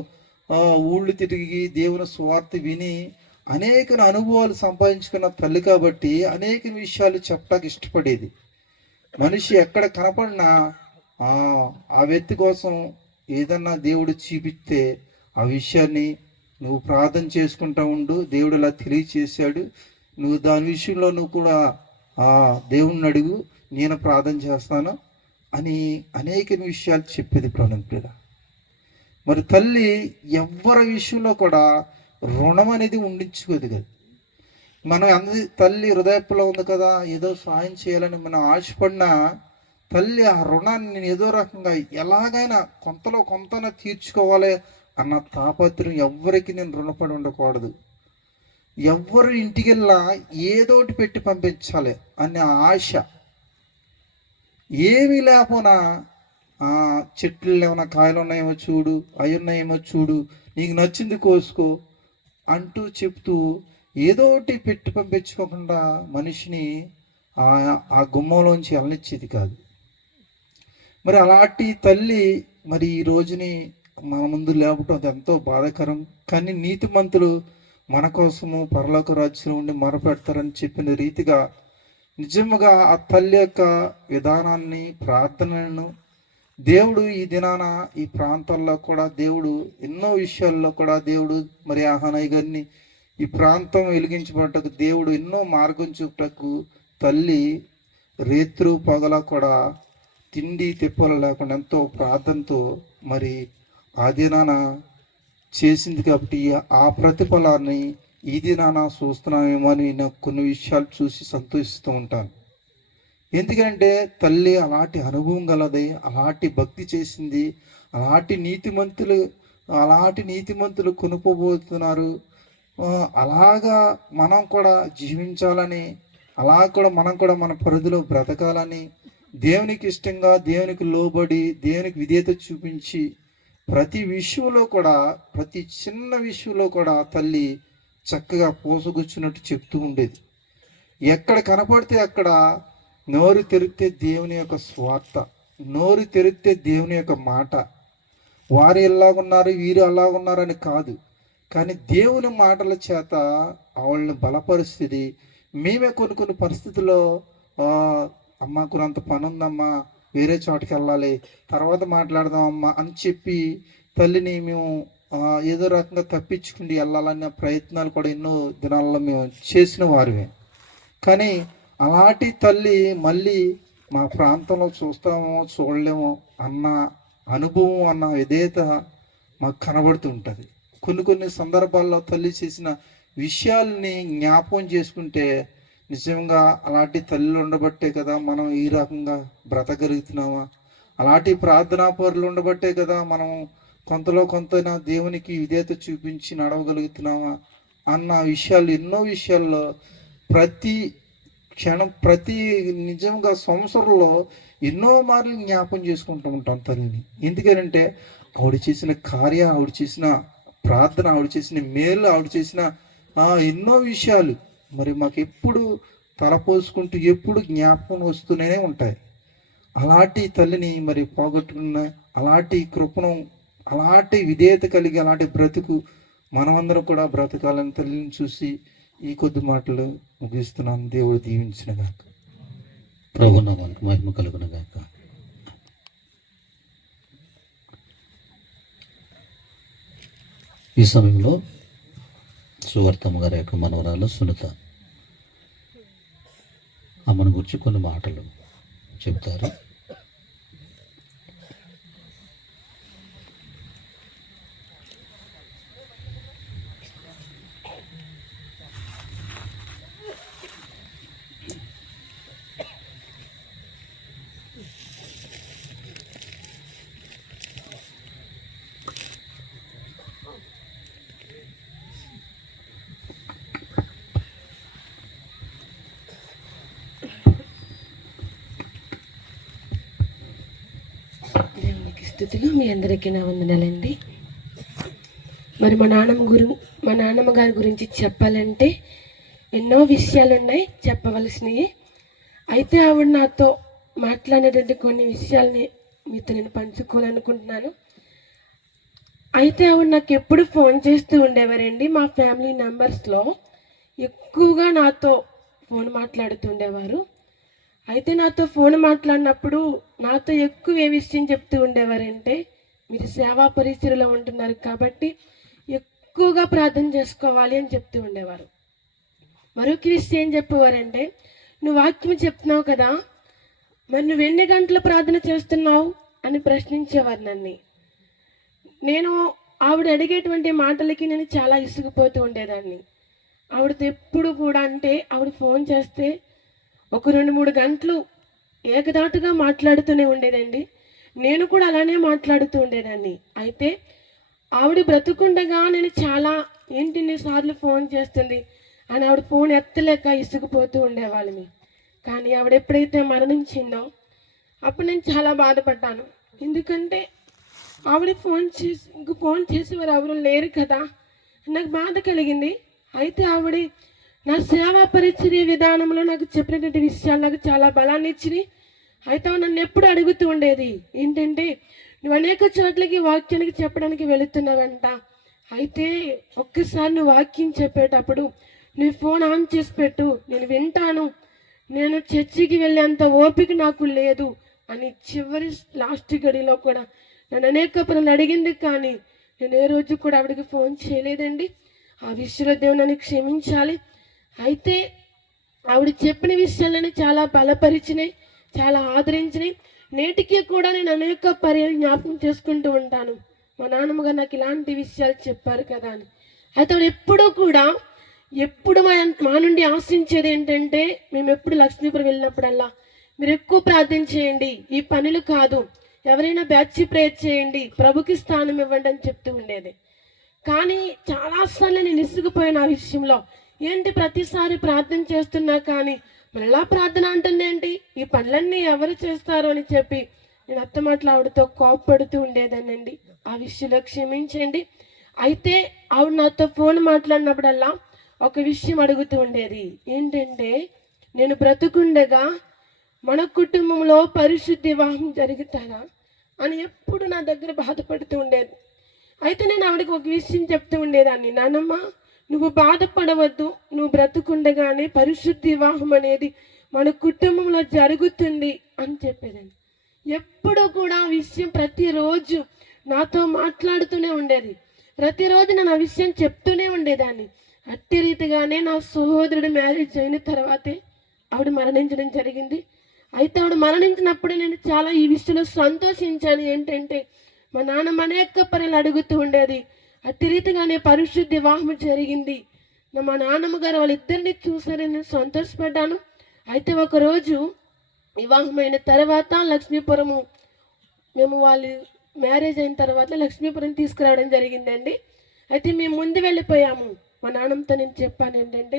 ఊళ్ళు తిరిగి దేవుని స్వార్థ విని అనేక అనుభవాలు సంపాదించుకున్న తల్లి కాబట్టి అనేక విషయాలు చెప్పడానికి ఇష్టపడేది. మనిషి ఎక్కడ కనపడినా ఆ వ్యక్తి కోసం ఏదన్నా దేవుడు చూపిస్తే ఆ విషయాన్ని నువ్వు ప్రార్థన చేసుకుంటా ఉండు, దేవుడు ఇలా తెలియచేశాడు, నువ్వు దాని విషయంలో నువ్వు కూడా దేవుణ్ణి అడుగు, నేను ప్రార్థన చేస్తాను అని అనేక విషయాలు చెప్పేది. ప్రణంపిడ మరి తల్లి ఎవరి విషయంలో కూడా రుణం అనేది ఉండించుకోదు కదా. మనం తల్లి హృదయపులో ఉంది కదా, ఏదో సాయం చేయాలని మనం ఆశపడినా తల్లి ఆ రుణాన్ని నేను ఏదో రకంగా ఎలాగైనా కొంతలో కొంతన తీర్చుకోవాలి అన్న తాపత్రం ఎవ్వరికి నేను రుణపడి ఉండకూడదు. ఎవ్వరు ఇంటికి వెళ్ళా ఏదోటి పెట్టి పంపించాలి అనే ఆశ. ఏమీ లేకపోయినా చెట్లు ఏమైనా కాయలు ఉన్నాయేమో చూడు, అవి ఉన్నాయేమో చూడు, నీకు నచ్చింది కోసుకో అంటూ చెప్తూ ఏదోటి పెట్టి పంపించుకోకుండా మనిషిని ఆ గుమ్మంలోంచి వెళ్ళనిచ్చేది కాదు. మరి అలాంటి తల్లి మరి ఈ రోజుని మన ముందు లేవటం అది ఎంతో బాధాకరం. కానీ నీతిమంతులు మన కోసము పరలోక రాజ్యంలో ఉండి మొరపెడతారని చెప్పిన రీతిగా నిజంగా ఆ తల్లి యొక్క విధానాన్ని, ప్రార్థనలను దేవుడు ఈ దినాన ఈ ప్రాంతాల్లో కూడా దేవుడు ఎన్నో విషయాల్లో కూడా దేవుడు మరి ఆహానయ్య గారిని ఈ ప్రాంతం వెలిగించబడ్డకు దేవుడు ఎన్నో మార్గం చూపటకు తల్లి రేత్రు పగల కూడా తిండి తిప్పలు లేకుండా ఎంతో ప్రార్థనతో మరి ఆ దినాన చేసింది. కాబట్టి ఆ ప్రతిఫలాన్ని ఈ దినాన చూస్తున్నామేమో అని నాకు కొన్ని విషయాలు చూసి సంతోషిస్తూ ఉంటాను. ఎందుకంటే తల్లి అలాంటి అనుభవం గలది, అలాంటి భక్తి చేసింది, అలాంటి నీతిమంతులు కొనుక్కోబోతున్నారు. అలాగా మనం కూడా జీవించాలని, మనం కూడా మన పరిధిలో బ్రతకాలని, దేవునికి ఇష్టంగా, దేవునికి లోబడి, దేవునికి విధేయత చూపించి ప్రతి విషయంలో కూడా, ప్రతి చిన్న విషయంలో కూడా తల్లి చక్కగా పోసగుచ్చినట్టు చెప్తూ ఉండేది. ఎక్కడ కనపడితే అక్కడ నోరు తెరిస్తే దేవుని యొక్క స్వార్థ, నోరు తెరిస్తే దేవుని యొక్క మాట. వారు ఎలాగున్నారు, వీరు అలాగున్నారని కాదు, కానీ దేవుని మాటల చేత ఆవిడని బలపరిస్థితి. మేమే కొన్ని పరిస్థితుల్లో అమ్మ కొంత పని ఉందమ్మా, వేరే చోటుకి వెళ్ళాలి, తర్వాత మాట్లాడదామమ్మా అని చెప్పి తల్లిని మేము ఏదో రకంగా తప్పించుకుంటూ వెళ్ళాలనే ప్రయత్నాలు కూడా ఎన్నో దినాల్లో మేము చేసిన వారిమే. కానీ అలాంటి తల్లి మళ్ళీ మా ప్రాంతంలో చూస్తామో చూడలేమో అన్న అనుభవం, అన్న విధేయత మాకు కనబడుతూ ఉంటుంది. కొన్ని సందర్భాల్లో తల్లి చేసిన విషయాల్ని జ్ఞాపకం చేసుకుంటే నిజంగా అలాంటి తల్లిలు ఉండబట్టే కదా మనం ఈ రకంగా బ్రతకగలుగుతున్నామా, అలాంటి ప్రార్థనా పరులు ఉండబట్టే కదా మనం కొంతలో కొంతైనా దేవునికి విధేయత చూపించి నడవగలుగుతున్నామా అన్న విషయాలు, ఎన్నో విషయాల్లో ప్రతి క్షణం, ప్రతి నిజంగా సంవత్సరంలో ఎన్నో మార్లు జ్ఞాపకం చేసుకుంటూ ఉంటాం తల్లిని. ఎందుకంటే ఆవిడ చేసిన కార్య, ఆవిడ చేసిన ప్రార్థన, ఆవిడ చేసిన మేలు, ఆవిడ చేసిన ఎన్నో విషయాలు మరి మాకు ఎప్పుడు తలపోసుకుంటూ ఎప్పుడు జ్ఞాపకం వస్తూనే ఉంటాయి. అలాంటి తల్లిని మరి పోగొట్టుకున్న అలాంటి కృపను, అలాంటి విధేయత కలిగి అలాంటి బ్రతుకు మనమందరం కూడా బ్రతకాలని తల్లిని చూసి ఈ కొద్ది మాటలు ముగిస్తున్నాను. దేవుడు దీవించిన గాక. ప్రభు నామానికి మహిమ కలుగును గాక. ఈ సమయంలో సువర్తమ్మ గారి యొక్క మనవరాలు సునీత అమ్మను గురించి కొన్ని మాటలు చెప్తారు. దేవునికి స్తుతులు. మీ అందరికీ నా వందనాలండి. మరి మా నాన్నమ్మ గారి గురించి చెప్పాలంటే ఎన్నో విషయాలు ఉన్నాయి చెప్పవలసినవి. అయితే ఆవిడ నాతో మాట్లాడేటువంటి కొన్ని విషయాల్ని మీతో నేను పంచుకోవాలనుకుంటున్నాను. అయితే ఆవిడ నాకు ఎప్పుడు ఫోన్ చేస్తూ ఉండేవారండి. మా ఫ్యామిలీ మెంబర్స్లో ఎక్కువగా నాతో ఫోన్ మాట్లాడుతూ ఉండేవారు. అయితే నాతో ఫోన్ మాట్లాడినప్పుడు నాతో ఎక్కువ ఏ విషయం చెప్తూ ఉండేవారంటే, మీరు సేవా పరిచర్యలో ఉంటున్నారు కాబట్టి ఎక్కువగా ప్రార్థన చేసుకోవాలి అని చెప్తూ ఉండేవారు. మరొక విషయం ఏం చెప్పేవారంటే, నువ్వు వాక్యం చెప్తున్నావు కదా, మరి నువ్వు ఎన్ని గంటలు ప్రార్థన చేస్తున్నావు అని ప్రశ్నించేవారు నన్ను. నేను ఆవిడ అడిగేటువంటి మాటలకి నేను చాలా ఇసుకుపోతూ ఉండేదాన్ని. ఆవిడతో ఎప్పుడు కూడా అంటే ఆవిడ ఫోన్ చేస్తే ఒక 2-3 గంటలు ఏకదాటుగా మాట్లాడుతూనే ఉండేదండి. నేను కూడా అలానే మాట్లాడుతూ ఉండేదాన్ని. అయితే ఆవిడ బ్రతుకుండగా నేను చాలా ఎన్నిసార్లు ఫోన్ చేస్తుంది అని ఆవిడ ఫోన్ ఎత్తలేక ఇసుకుపోతూ ఉండేవాళ్ళమి. కానీ ఆవిడ ఎప్పుడైతే మరణించిందో అప్పుడు నేను చాలా బాధపడ్డాను. ఎందుకంటే ఆవిడ ఫోన్ చేసేవారు ఎవరు లేరు కదా, నాకు బాధ కలిగింది. అయితే ఆవిడ నా సేవా పరిచర్య విధానంలో నాకు చెప్పినటువంటి విషయాలు నాకు చాలా బలాన్ని ఇచ్చినాయి. అయితే నన్ను ఎప్పుడు అడుగుతూ ఉండేది ఏంటంటే, నువ్వు అనేక చోట్లకి వాక్యానికి చెప్పడానికి వెళుతున్నావంట, అయితే ఒక్కసారి నువ్వు వాక్యం చెప్పేటప్పుడు నువ్వు ఫోన్ ఆన్ చేసి పెట్టు, నేను వింటాను, నేను చర్చికి వెళ్ళేంత ఓపిక నాకు లేదు అని లాస్ట్ గడిలో కూడా నన్ను అనేక పనులు అడిగింది. కానీ నేను ఏ రోజు కూడా ఆవిడకి ఫోన్ చేయలేదండి. ఆ విషయంలో దేవుడు నన్ను క్షమించాలి. అయితే ఆవిడ చెప్పిన విషయాలని చాలా బలపరిచినాయి, చాలా ఆదరించినాయి. నేటికి కూడా నేను అనేక పర్యాలు జ్ఞాపకం చేసుకుంటూ ఉంటాను, మా నాన్నమ్మగారు నాకు ఇలాంటి విషయాలు చెప్పారు కదా అని. అయితే ఆవిడ ఎప్పుడు మా నుండి ఆశించేది ఏంటంటే, మేము ఎప్పుడు లక్ష్మీపురం వెళ్ళినప్పుడల్లా మీరు ఎక్కువ ప్రార్థన చేయండి, ఈ పనులు కాదు, ఎవరైనా బ్యాచ్ ప్రేయర్ చేయండి, ప్రభుకి స్థానం ఇవ్వండి అని చెప్తూ ఉండేది. కానీ చాలాసార్లు నేను ఇసుకుపోయిన ఆ విషయంలో. ఏంటి ప్రతిసారి ప్రార్థన చేస్తున్నా కానీ మళ్ళా ప్రార్థన అంటుంది ఏంటి, ఈ పనులన్నీ ఎవరు చేస్తారు అని చెప్పి నేను అత్తమాటలు ఆవిడతో కోప్పడుతూ ఉండేదానండి. ఆ విషయంలో క్షమించండి. అయితే ఆవిడ నాతో ఫోన్ మాట్లాడినప్పుడల్లా ఒక విషయం అడుగుతూ ఉండేది ఏంటంటే, నేను బ్రతుకుండగా మన కుటుంబంలో పరిశుద్ధ వివాహం జరుగుతారా అని ఎప్పుడు నా దగ్గర బాధపడుతూ ఉండేది. అయితే నేను ఆవిడకి ఒక విషయం చెప్తూ ఉండేదాన్ని, నానమ్మ నువ్వు బాధపడవద్దు, నువ్వు బ్రతుకుండగానే పరిశుద్ధ వివాహం అనేది మన కుటుంబంలో జరుగుతుంది అని చెప్పేదాన్ని. ఎప్పుడూ కూడా ఆ విషయం ప్రతిరోజు నాతో మాట్లాడుతూనే ఉండేది. ప్రతిరోజు నేను ఆ విషయం చెప్తూనే ఉండేదాన్ని. అట్టి రీతిగానే నా సహోదరుడు మ్యారేజ్ అయిన తర్వాతే ఆవిడ మరణించడం జరిగింది. అయితే ఆవిడ మరణించినప్పుడు నేను చాలా ఈ విషయంలో సంతోషించాను. ఏంటంటే మా నాన్నమ్మ అనేక పనులు అడుగుతూ ఉండేది. అట్టి రీతిగానే పరిశుద్ధ వివాహం జరిగింది. మా నాన్నమ్మ గారు వాళ్ళిద్దరిని చూసారని నేను సంతోషపడ్డాను. అయితే ఒకరోజు వివాహమైన తర్వాత లక్ష్మీపురము, మేము వాళ్ళు మ్యారేజ్ అయిన తర్వాత లక్ష్మీపురం తీసుకురావడం జరిగిందండి. అయితే మేము ముందు వెళ్ళిపోయాము. మా నాన్నమ్మతో నేను చెప్పాను ఏంటంటే,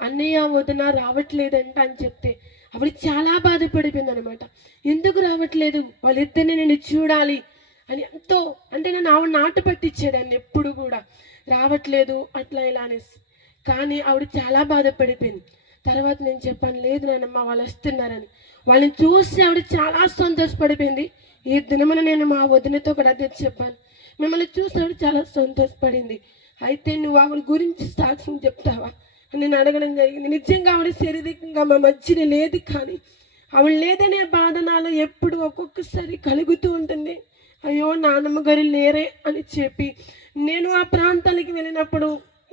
అన్నయ్య వదిన రావట్లేదంట అని చెప్తే ఆవిడ చాలా బాధపడిపోయింది అనమాట. ఎందుకు రావట్లేదు, వాళ్ళిద్దరిని నేను చూడాలి అని ఎంతో, అంటే నేను ఆవిడ నాటు పట్టించేదాన్ని ఎప్పుడు కూడా, రావట్లేదు అట్లా ఇలా అనేసి. కానీ ఆవిడ చాలా బాధపడిపోయింది. తర్వాత నేను చెప్పాను, లేదు నాన్నమ్మ వాళ్ళు వస్తున్నారని. వాళ్ళని చూసి ఆవిడ చాలా సంతోషపడిపోయింది. ఈ దినమున నేను మా వదినతో కూడా అదే చెప్పాను, మిమ్మల్ని చూసి ఆవిడ చాలా సంతోషపడింది. అయితే నువ్వు ఆవిడ గురించి సాక్ష్యం చెప్తావా అని నేను అడగడం జరిగింది. నిజంగా ఆవిడ శారీరకంగా మా మధ్యన లేదు, కానీ ఆవిడ లేదనే బాధ నాలో ఎప్పుడు ఒక్కొక్కసారి కలుగుతూ ఉంటుంది. అయ్యో నాన్నమ్మ గారు లేరే అని చెప్పి నేను ఆ ప్రాంతాలకు వెళ్ళినప్పుడు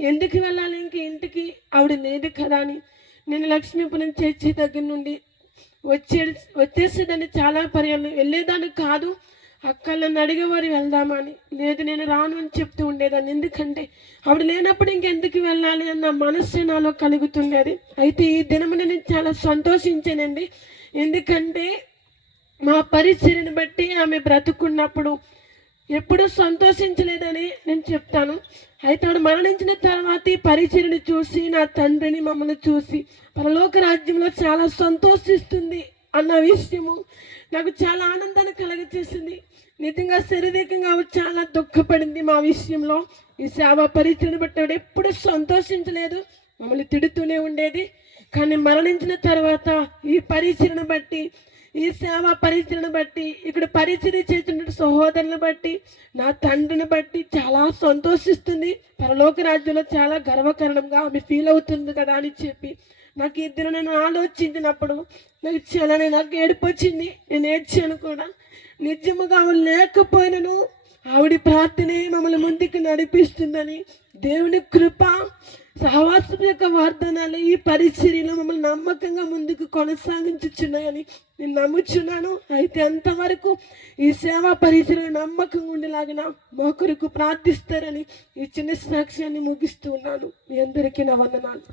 ఎందుకు వెళ్ళాలి, ఇంక ఇంటికి ఆవిడ లేదు కదా అని నేను లక్ష్మీపురం చర్చి దగ్గర నుండి వచ్చేసేదాన్ని. చాలా పర్యాలు వెళ్ళేదాన్ని కాదు, అక్క నన్ను అడిగేవారు వెళ్దామని. లేదు నేను రాను అని చెప్తూ ఉండేదాన్ని. ఎందుకంటే ఆవిడ లేనప్పుడు ఇంకెందుకు వెళ్ళాలి అన్న మనస్సు నాలో కలుగుతుండేది. అయితే ఈ దినమున నేను చాలా సంతోషించానండి. ఎందుకంటే మా పరిచర్యను బట్టి ఆమె బ్రతుకున్నప్పుడు ఎప్పుడూ సంతోషించలేదని నేను చెప్తాను. అయితే ఆవిడ మరణించిన తర్వాత ఈ పరిచర్యను చూసి నా తండ్రిని మమ్మల్ని చూసి పరలోక రాజ్యంలో చాలా సంతోషిస్తుంది అన్న విషయము నాకు చాలా ఆనందాన్ని కలగచేసింది. నిజంగా శారీరకంగా ఆవిడ చాలా దుఃఖపడింది మా విషయంలో. ఈ సేవా పరిచర్యను బట్టి ఆవిడ ఎప్పుడూ సంతోషించలేదు, మమ్మల్ని తిడుతూనే ఉండేది. కానీ మరణించిన తర్వాత ఈ పరిచర్యను బట్టి, ఈ సేవా పరిచర్యను బట్టి, ఇక్కడ పరిచర్య చేస్తున్న సహోదరులను బట్టి, నా తండ్రిని బట్టి చాలా సంతోషిస్తుంది. పరలోక రాజ్యంలో చాలా గర్వకారణంగా ఆమె ఫీల్ అవుతుంది కదా అని చెప్పి నాకు ఇద్దరు నేను ఆలోచించినప్పుడు నాకు ఏడుపు వచ్చింది. నేను ఏడ్చాను కూడా. నిజముగా ఆవిడ లేకపోయినను ఆవిడ ప్రార్థనే మమ్మల్ని ముందుకు నడిపిస్తుందని, దేవుని కృప సహవాసం యొక్క వాగ్దానాలు ఈ పరిచర్యలో మమ్మల్ని నమ్మకంగా ముందుకు కొనసాగించుచున్నాయని నేను నమ్ముచున్నాను. అయితే అంతవరకు ఈ సేవా పరిచర్యలో నమ్మకంగా ఉండేలాగిన మా కొరకు ప్రార్థిస్తారని ఈ చిన్న సాక్ష్యాన్ని ముగిస్తూ ఉన్నాను. మీ అందరికీ నా వందనాలు.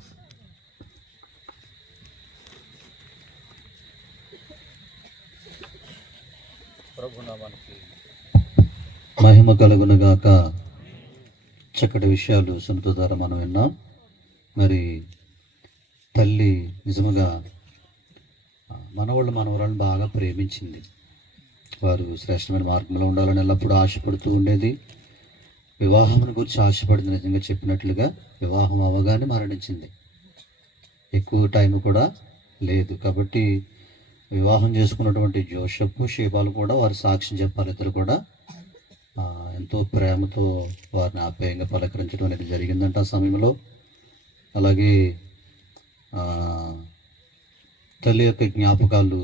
మహిమ కలుగునుగాక. చక్కటి విషయాలు సునీత ద్వారా మనం విన్నాం. మరి తల్లి నిజముగా మనవరాలను బాగా ప్రేమించింది. వారు శ్రేష్టమైన మార్గంలో ఉండాలని ఎల్లప్పుడూ ఆశపడుతూ ఉండేది. వివాహం గురించి ఆశపడింది. నిజంగా చెప్పినట్లుగా వివాహం అవ్వగానే మరణించింది. ఎక్కువ టైం కూడా లేదు. కాబట్టి వివాహం చేసుకున్నటువంటి జోషపు షేబాలు కూడా వారు సాక్ష్యం చెప్పాలి. ఇద్దరు కూడా ఎంతో ప్రేమతో వారిని ఆప్యాయంగా పలకరించడం అనేది జరిగిందంట ఆ సమయంలో. అలాగే తల్లి యొక్క జ్ఞాపకాలు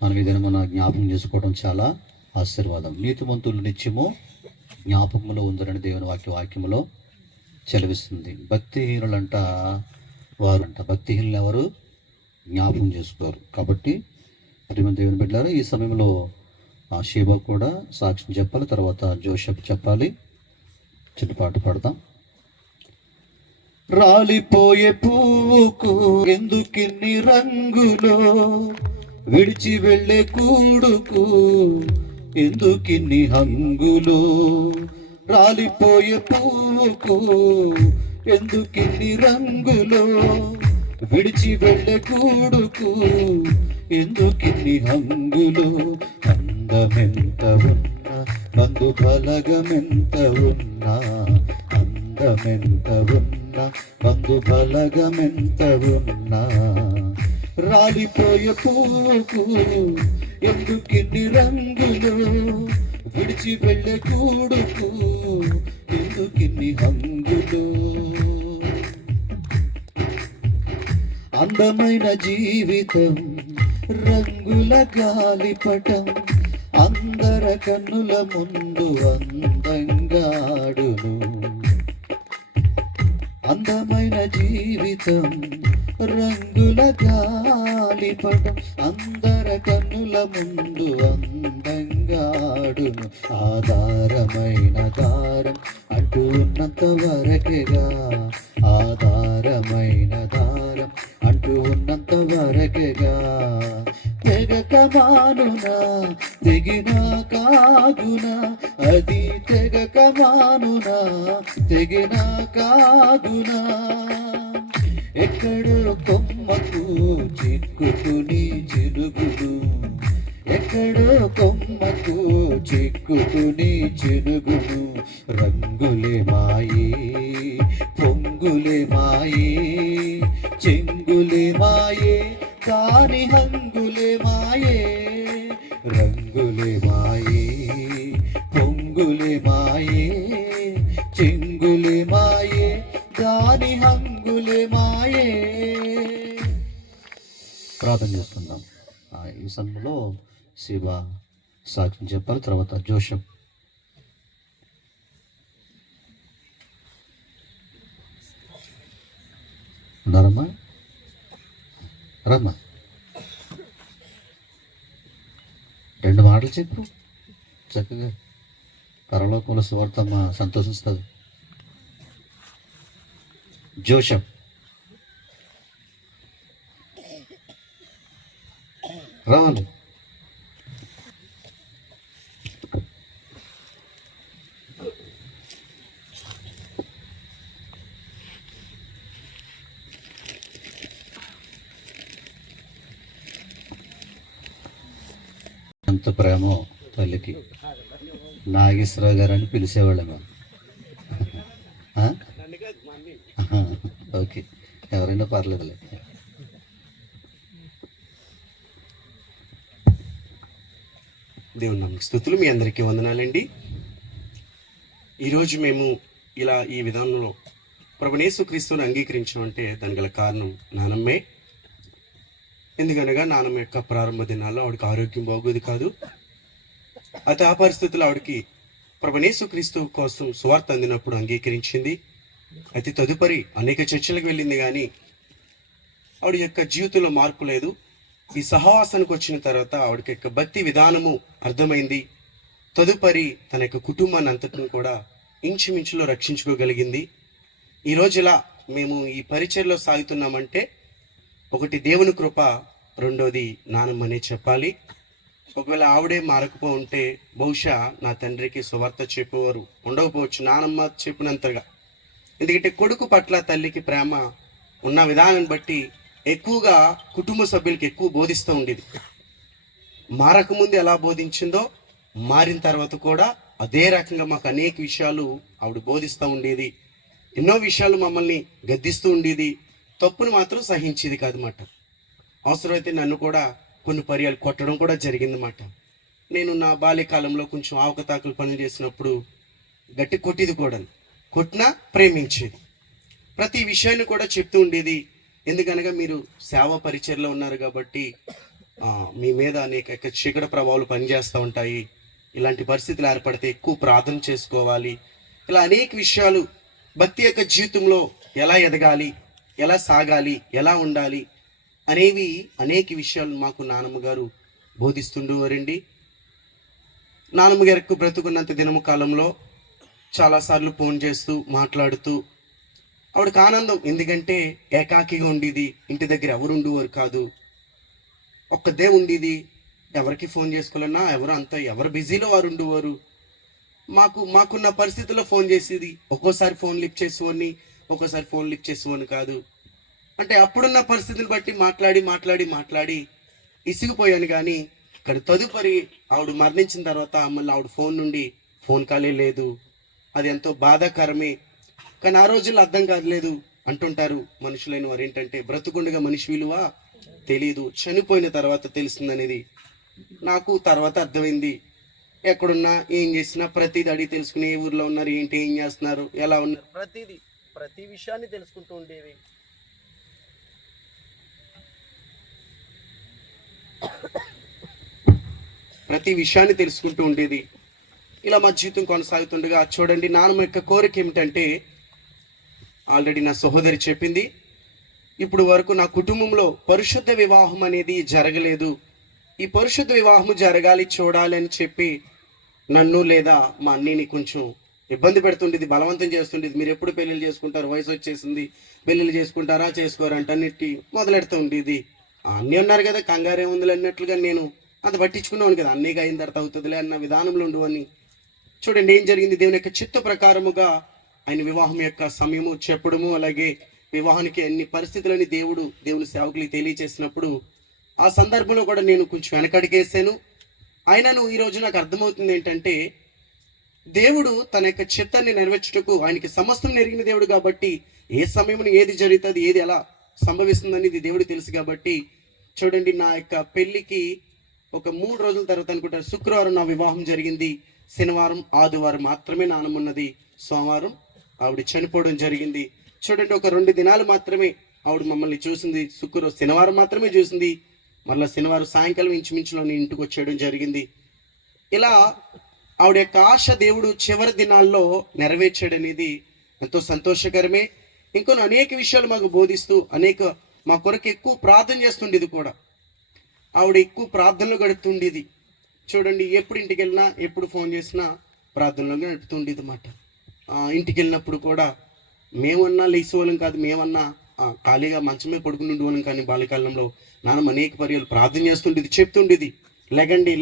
మనం ఏదైనా మన జ్ఞాపకం చేసుకోవడం చాలా ఆశీర్వాదం. నీతిమంతులు నిత్యము జ్ఞాపకంలో ఉందరని దేవుని వాక్యములో చెలవిస్తుంది. భక్తిహీనులంట వారంట, భక్తిహీనులు ఎవరు జ్ఞాపకం చేసుకోరు. కాబట్టి ప్రేమ దేవుని బిడ్డలారా, ఈ సమయంలో షేబా కూడా సాక్ష్యం చెప్పాలి, తర్వాత జోషప్ చెప్పాలి. చిన్న పాట పాడతాం. రాలిపోయే పువ్వుకు ఎందుకిన్ని రంగులో, విడిచి వెళ్ళే కూడుకు ఎందుకిన్ని హంగులో. రాలిపోయే పువ్వుకు ఎందుకిన్ని రంగులో, విడిచి వెళ్ళే కూడుకు ఎందుకిన్ని హంగులో. అందమెంత ఉన్నా, బంధు బలగమెంత ఉన్నా, అందమెంత ఉన్నా, బంధు బలగమెంత ఉన్నా, రాలిపోయే పువ్వుకు ఎందుకిన్ని రంగులు, విడిచి వెళ్ళే కూడుకు ఎందుకిన్ని హంగులు అందమైన జీవితం రంగుల గాలిపటం అందర కన్నుల ముందు అందంగాడును అందమైన జీవితం రంగుల గాలిపటం అందర కన్నుల ముందు అందంగాడును ఆధారమైన దారం అంటూ ఉన్నంత వరకేగా ఆధారమైన దారం అంటూ ఉన్నంత వరకేగా తెగక మానునా తెగినా కాగునా అది తెగక మానునా తెగినా కాగునా ఎక్కడో కొమ్మకు చిక్కుకుని చిరుగుడు ఎక్కడో కొమ్మకు చిక్కుకుని చిరుగుడు రంగులే మాయి పొంగులే మాయి చెంగులే మాయే కాని హంగులే మాయే రంగులే మాయే పొంగులే మాయే చెంగులే మాయే కాని హంగులే మాయే. ప్రార్థన చేస్తున్నాం. ఈ సమయంలో శివ సాక్ష్యం చెప్పాలి, తర్వాత జోషం. ఉన్నారమ్మా? రమ్మా, 2 మాటలు చెప్పు చక్కగా. పరలోకంలో సువార్తమ్మ సంతోషిస్తుంది. జోషం. రావాలి. ఎంత ప్రేమో తల్లికి. నాగేశ్వరరావు గారు అని పిలిచేవాళ్ళేమో. ఓకే, ఎవరైనా పర్లేదులే. దేవుని నామమునకు స్తుతులు. మీ అందరికీ వందనాలండి. ఈరోజు మేము ఇలా ఈ విధానంలో ప్రభువైన యేసుక్రీస్తుని అంగీకరించామంటే దానికి గల కారణం నానమ్మే. ఎందుకనగా నానమ్మ యొక్క ప్రారంభ దినాల్లో ఆవిడకి ఆరోగ్యం బాగోదు కాదు. అయితే ఆ పరిస్థితుల్లో ఆవిడకి ప్రభువైన యేసుక్రీస్తు కోసం సువార్త అందినప్పుడు అంగీకరించింది. అయితే తదుపరి అనేక చర్చలకు వెళ్ళింది, కానీ ఆవిడ యొక్క జీవితంలో మార్పు లేదు. ఈ సహవాసానికి వచ్చిన తర్వాత ఆవిడకి యొక్క భక్తి విధానము అర్థమైంది. తదుపరి తన యొక్క కుటుంబాన్ని అంతటిని కూడా ఇంచుమించులో రక్షించుకోగలిగింది. ఈరోజు ఇలా మేము ఈ పరిచర్లో సాగుతున్నామంటే ఒకటి దేవుని కృప, రెండోది నానమ్మనే చెప్పాలి. ఒకవేళ ఆవిడే మారకపో ఉంటే బహుశా నా తండ్రికి సువార్త చెప్పేవారు ఉండకపోవచ్చు నానమ్మ చెప్పినంతగా. ఎందుకంటే కొడుకు పట్ల తల్లికి ప్రేమ ఉన్న విధానాన్ని బట్టి ఎక్కువగా కుటుంబ సభ్యులకి ఎక్కువ బోధిస్తూ ఉండేది. మారకముందు ఎలా బోధించిందో మారిన తర్వాత కూడా అదే రకంగా మాకు అనేక విషయాలు ఆవిడ బోధిస్తూ ఉండేది. ఎన్నో విషయాలు మమ్మల్ని గద్దిస్తూ ఉండేది. తప్పును మాత్రం సహించేది కాదన్నమాట. అవసరమైతే నన్ను కూడా కొన్ని పర్యాలు కొట్టడం కూడా జరిగిందన్నమాట. నేను నా బాల్యకాలంలో కొంచెం ఆవకతాకులు పనులు చేసినప్పుడు గట్టి కొట్టేది కూడా. కొట్టినా ప్రేమించేది. ప్రతి విషయాన్ని కూడా చెప్తూ ఉండేది. ఎందుకనగా మీరు సేవా పరిచర్లో ఉన్నారు కాబట్టి మీ మీద అనేక చీకటి ప్రభావాలు పనిచేస్తూ ఉంటాయి. ఇలాంటి పరిస్థితులు ఏర్పడితే ఎక్కువ ప్రార్థన చేసుకోవాలి. ఇలా అనేక విషయాలు భక్తి యొక్క జీవితంలో ఎలా ఎదగాలి, ఎలా సాగాలి, ఎలా ఉండాలి అనేవి అనేక విషయాలు మాకు నానమ్మ గారు బోధిస్తుండేవారండి. నానమ్మ గారికి బ్రతుకున్నంత దినము కాలంలో చాలాసార్లు ఫోన్ చేస్తూ మాట్లాడుతూ ఆవిడకి ఆనందం. ఎందుకంటే ఏకాకిగా ఉండేది, ఇంటి దగ్గర ఎవరు ఉండేవారు కాదు, ఒక్కదే ఉండేది. ఎవరికి ఫోన్ చేసుకోవాలన్నా ఎవరు బిజీలో వారు ఉండేవారు. మాకున్న పరిస్థితుల్లో ఫోన్ చేసేది. ఒక్కోసారి ఫోన్ లిఫ్ట్ చేసేవాడిని, ఒక్కోసారి ఫోన్ లిఫ్ట్ చేసేవాడిని కాదు. అంటే అప్పుడున్న పరిస్థితులు బట్టి మాట్లాడి ఇసిగిపోయాను. కానీ ఇక్కడ తదుపరి ఆవిడ మరణించిన తర్వాత మళ్ళీ ఆవిడ ఫోన్ నుండి ఫోన్ కాలే లేదు. అది ఎంతో బాధాకరమే. కానీ ఆ రోజుల్లో అర్థం కాలేదు. అంటుంటారు మనుషులైన వారు ఏంటంటే బ్రతుకుండగా మనిషి విలువ తెలియదు, చనిపోయిన తర్వాత తెలుస్తుందనేది నాకు తర్వాత అర్థమైంది. ఎక్కడున్నా ఏం చేసినా ప్రతిదీ అడిగి తెలుసుకుని ఏ ఊర్లో ఉన్నారు, ఏంటి, ఏం చేస్తున్నారు, ఎలా ఉన్నారు, ప్రతి విషయాన్ని తెలుసుకుంటూ ఉండేవి. ప్రతి విషయాన్ని తెలుసుకుంటూ ఉండేది. ఇలా మా జీవితం కొనసాగుతుండగా చూడండి, నాన్నమ్మ యొక్క కోరిక ఏమిటంటే, ఆల్రెడీ నా సహోదరి చెప్పింది, ఇప్పుడు వరకు నా కుటుంబంలో పరిశుద్ధ వివాహం అనేది జరగలేదు. ఈ పరిశుద్ధ వివాహం జరగాలి, చూడాలి అని చెప్పి నన్ను లేదా మా అన్నీని కొంచెం ఇబ్బంది పెడుతుండేది, బలవంతం చేస్తుండేది. మీరు ఎప్పుడు పెళ్ళిళ్ళు చేసుకుంటారు, వయసు వచ్చేసింది, పెళ్ళిళ్ళు చేసుకుంటారా, చేసుకోరంటన్నిటి మొదలెడుతూ ఉండేది. అన్నీ ఉన్నారు కదా, కంగారే ఉందిలే అన్నట్లుగా నేను అంత పట్టించుకున్నాను కదా, అన్నీగా అయిన తర్వాత అవుతుందిలే అన్న విధానంలో ఉండవని. చూడండి ఏం జరిగింది. దేవుని యొక్క చిత్త ప్రకారముగా ఆయన వివాహం యొక్క సమయము చెప్పడము, అలాగే వివాహానికి అన్ని పరిస్థితులని దేవుని సేవకులకి తెలియచేసినప్పుడు ఆ సందర్భంలో కూడా నేను కొంచెం వెనకడిగేసాను. అయినను ఈరోజు నాకు అర్థమవుతుంది ఏంటంటే, దేవుడు తన యొక్క చిత్తాన్ని నెరవేర్చుటకు ఆయనకి సమస్తం నెరిగిన దేవుడు కాబట్టి ఏ సమయంలో ఏది జరుగుతుంది, ఏది ఎలా సంభవిస్తుందని ఇది దేవుడు తెలుసు కాబట్టి. చూడండి, నా యొక్క పెళ్ళికి ఒక 3 రోజుల తర్వాత అనుకుంటారు, శుక్రవారం నా వివాహం జరిగింది. శనివారం ఆదివారం మాత్రమే నానమున్నది. సోమవారం ఆవిడ చనిపోవడం జరిగింది. చూడండి, ఒక 2 దినాలు మాత్రమే ఆవిడ మమ్మల్ని చూసింది. శనివారం మాత్రమే చూసింది. మళ్ళీ శనివారం సాయంకాలం ఇంచుమించులో నేను ఇంటికి వచ్చేయడం జరిగింది. ఇలా ఆవిడ యొక్క ఆశ దేవుడు చివరి దినాల్లో నెరవేర్చాడనేది ఎంతో సంతోషకరమే. ఇంకొన్ని అనేక విషయాలు మాకు బోధిస్తూ మా కొరకు ఎక్కువ ప్రార్థన చేస్తుండేది కూడా. ఆవిడ ఎక్కువ ప్రార్థనలు గడుపుతుండేది. చూడండి, ఎప్పుడు ఇంటికి వెళ్ళినా, ఎప్పుడు ఫోన్ చేసినా ప్రార్థనలో గడుపుతుండేది అన్నమాట. ఇంటికి వెళ్ళినప్పుడు కూడా మేమన్నా లేచేవాళ్ళం కాదు, మేమన్నా ఖాళీగా మంచమే పడుకుని ఉండేవాళ్ళం. కానీ బాల్యకాలంలో నాన్నమ్మ అనేక పర్యాలు ప్రార్థన చేస్తుండేది, చెప్తుండేది,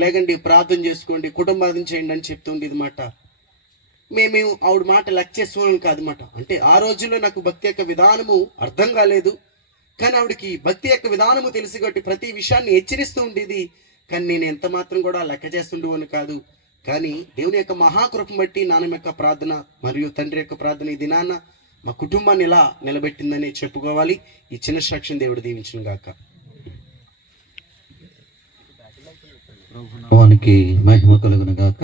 లేగండి ప్రార్థన చేసుకోండి, కుటుంబార్థన చేయండి అని చెప్తుండేది మాట. మేము ఆవిడ మాట లెక్క చేసుకోవడం కాదన్నమాట. అంటే ఆ రోజుల్లో నాకు భక్తి యొక్క విధానము అర్థం కాలేదు, కానీ ఆవిడకి భక్తి యొక్క విధానము తెలిసి కాబట్టి ప్రతి విషయాన్ని హెచ్చరిస్తూ ఉండేది. కానీ నేను ఎంత మాత్రం కూడా లెక్క చేస్తుండేవాడిని కాదు. కానీ దేవుని యొక్క మహాకృపను బట్టి నాన్నమ్మ యొక్క ప్రార్థన మరియు తండ్రి యొక్క ప్రార్థన ఈ దినాన్న మా కుటుంబాన్ని ఎలా నిలబెట్టిందని చెప్పుకోవాలి. ఈ చిన్న సాక్ష్యం దేవుడు దీవించును గాక. ప్రభువానికి మహిమ కలుగును గాక.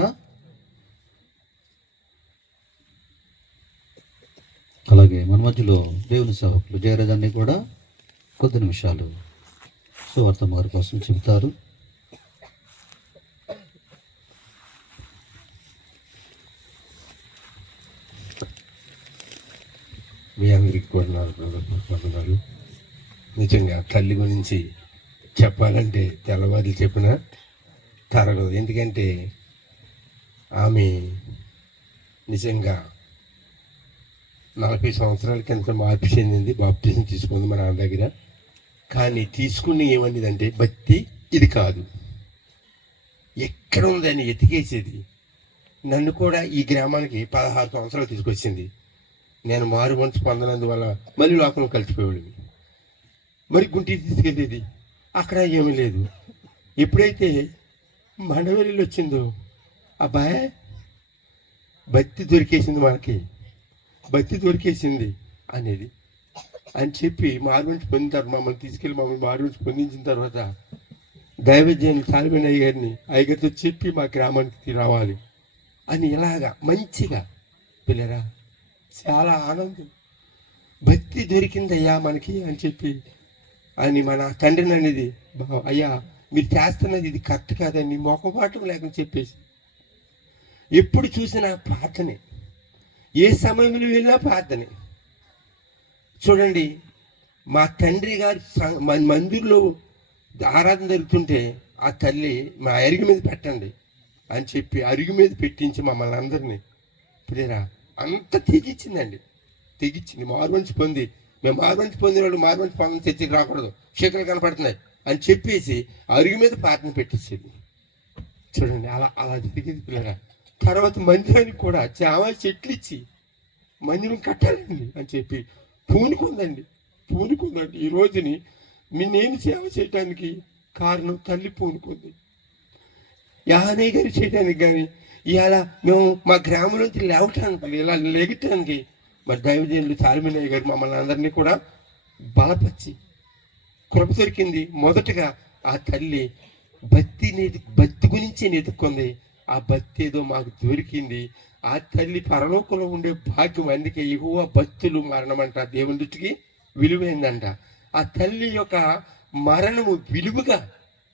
అలాగే మన మధ్యలో దేవుని సేవకులు జయరాజాన్ని కూడా కొద్ది నిమిషాలు సువార్తమ్మ గారి కోసం చెబుతారు. మీ అందరికీ వందనాలు. నిజంగా తల్లి గురించి చెప్పాలంటే తెల్లవారులు చెప్పినా తరగదు. ఎందుకంటే ఆమె నిజంగా 40 సంవత్సరాల కింద మార్పు చెందింది, బాప్టిజం తీసుకుంది మా నాన్న దగ్గర. కానీ తీసుకుని ఏమనేదంటే, భక్తి ఇది కాదు, ఎక్కడ ఉందని ఎతికేసేది. నన్ను కూడా ఈ గ్రామానికి 16 సంవత్సరాలు తీసుకొచ్చింది. నేను మారు మనసు పొందనందువల్ల మళ్ళీ లోకంలో కలిసిపోయాడు. మరి గుంటికి తీసుకెళ్ళేది, అక్కడ ఏమీ లేదు. ఎప్పుడైతే మండవెల్లి వచ్చిందో, అబ్బాయి భక్తి దొరికేసింది, మనకి భక్తి దొరికేసింది అనేది అని చెప్పి మారుమంచి పొందిన తర్వాత మమ్మల్ని తీసుకెళ్ళి మారుమంచి పొందించిన తర్వాత దైవజ్ఞాని సాలిమన్ అయ్యగారితో చెప్పి మా గ్రామానికి రావాలి అని ఇలాగా మంచిగా పిల్లరా చాలా ఆనందం, భక్తి దొరికిందయ్యా మనకి అని చెప్పి అని మన తండ్రిని అనేది, అయ్యా మీరు చేస్తున్నది ఇది కరెక్ట్ కాదని మొహమాటం లేకుండా చెప్పేసి ఎప్పుడు చూసినా ప్రార్థనే, ఏ సమయంలో వెళ్ళినా ప్రార్థనే. చూడండి, మా తండ్రి గారు మందిర్లో ఆరాధన జరుగుతుంటే ఆ తల్లి మా అరుగు మీద పెట్టండి అని చెప్పి అరుగు మీద పెట్టించి మమ్మల్ని అందరినీ పిల్లరా అంత తెగించింది. మారుమంచి పొంది, మేము మారుమంచి పొందిన వాళ్ళు మారుమంచి పొందని చర్చకి రాకూడదు, శిఖలు కనపడుతున్నాయి అని చెప్పేసి అరుగు మీద ప్రార్థన పెట్టేసేది. చూడండి, అలా జరిగేది పిల్లరా. తర్వాత మందిరానికి కూడా జామ చెట్లు ఇచ్చి మందిరం కట్టాలండి అని చెప్పి పూనుకుందండి. ఈ రోజుని నేను సేవ చేయడానికి కారణం తల్లి పూనుకుంది. యాహనయ్య గారు చేయడానికి కానీ ఇవాళ మేము మా గ్రామం నుంచి లేవటానికి ఇలా లెగటానికి మరి దైవజనులు సాలిమన్నయ్య గారు మమ్మల్ని అందరినీ కూడా బలపరిచి కృప దొరికింది. మొదటగా ఆ తల్లి భక్తి గురించి ఎదుర్కొంది. ఆ భక్తి ఏదో మాకు దొరికింది. ఆ తల్లి పరలోకంలో ఉండే భాగ్యం. అందుకే యెహోవా భక్తులు మరణం అంట దేవుని దృష్టికి విలువైందంట. ఆ తల్లి యొక్క మరణము విలువగా,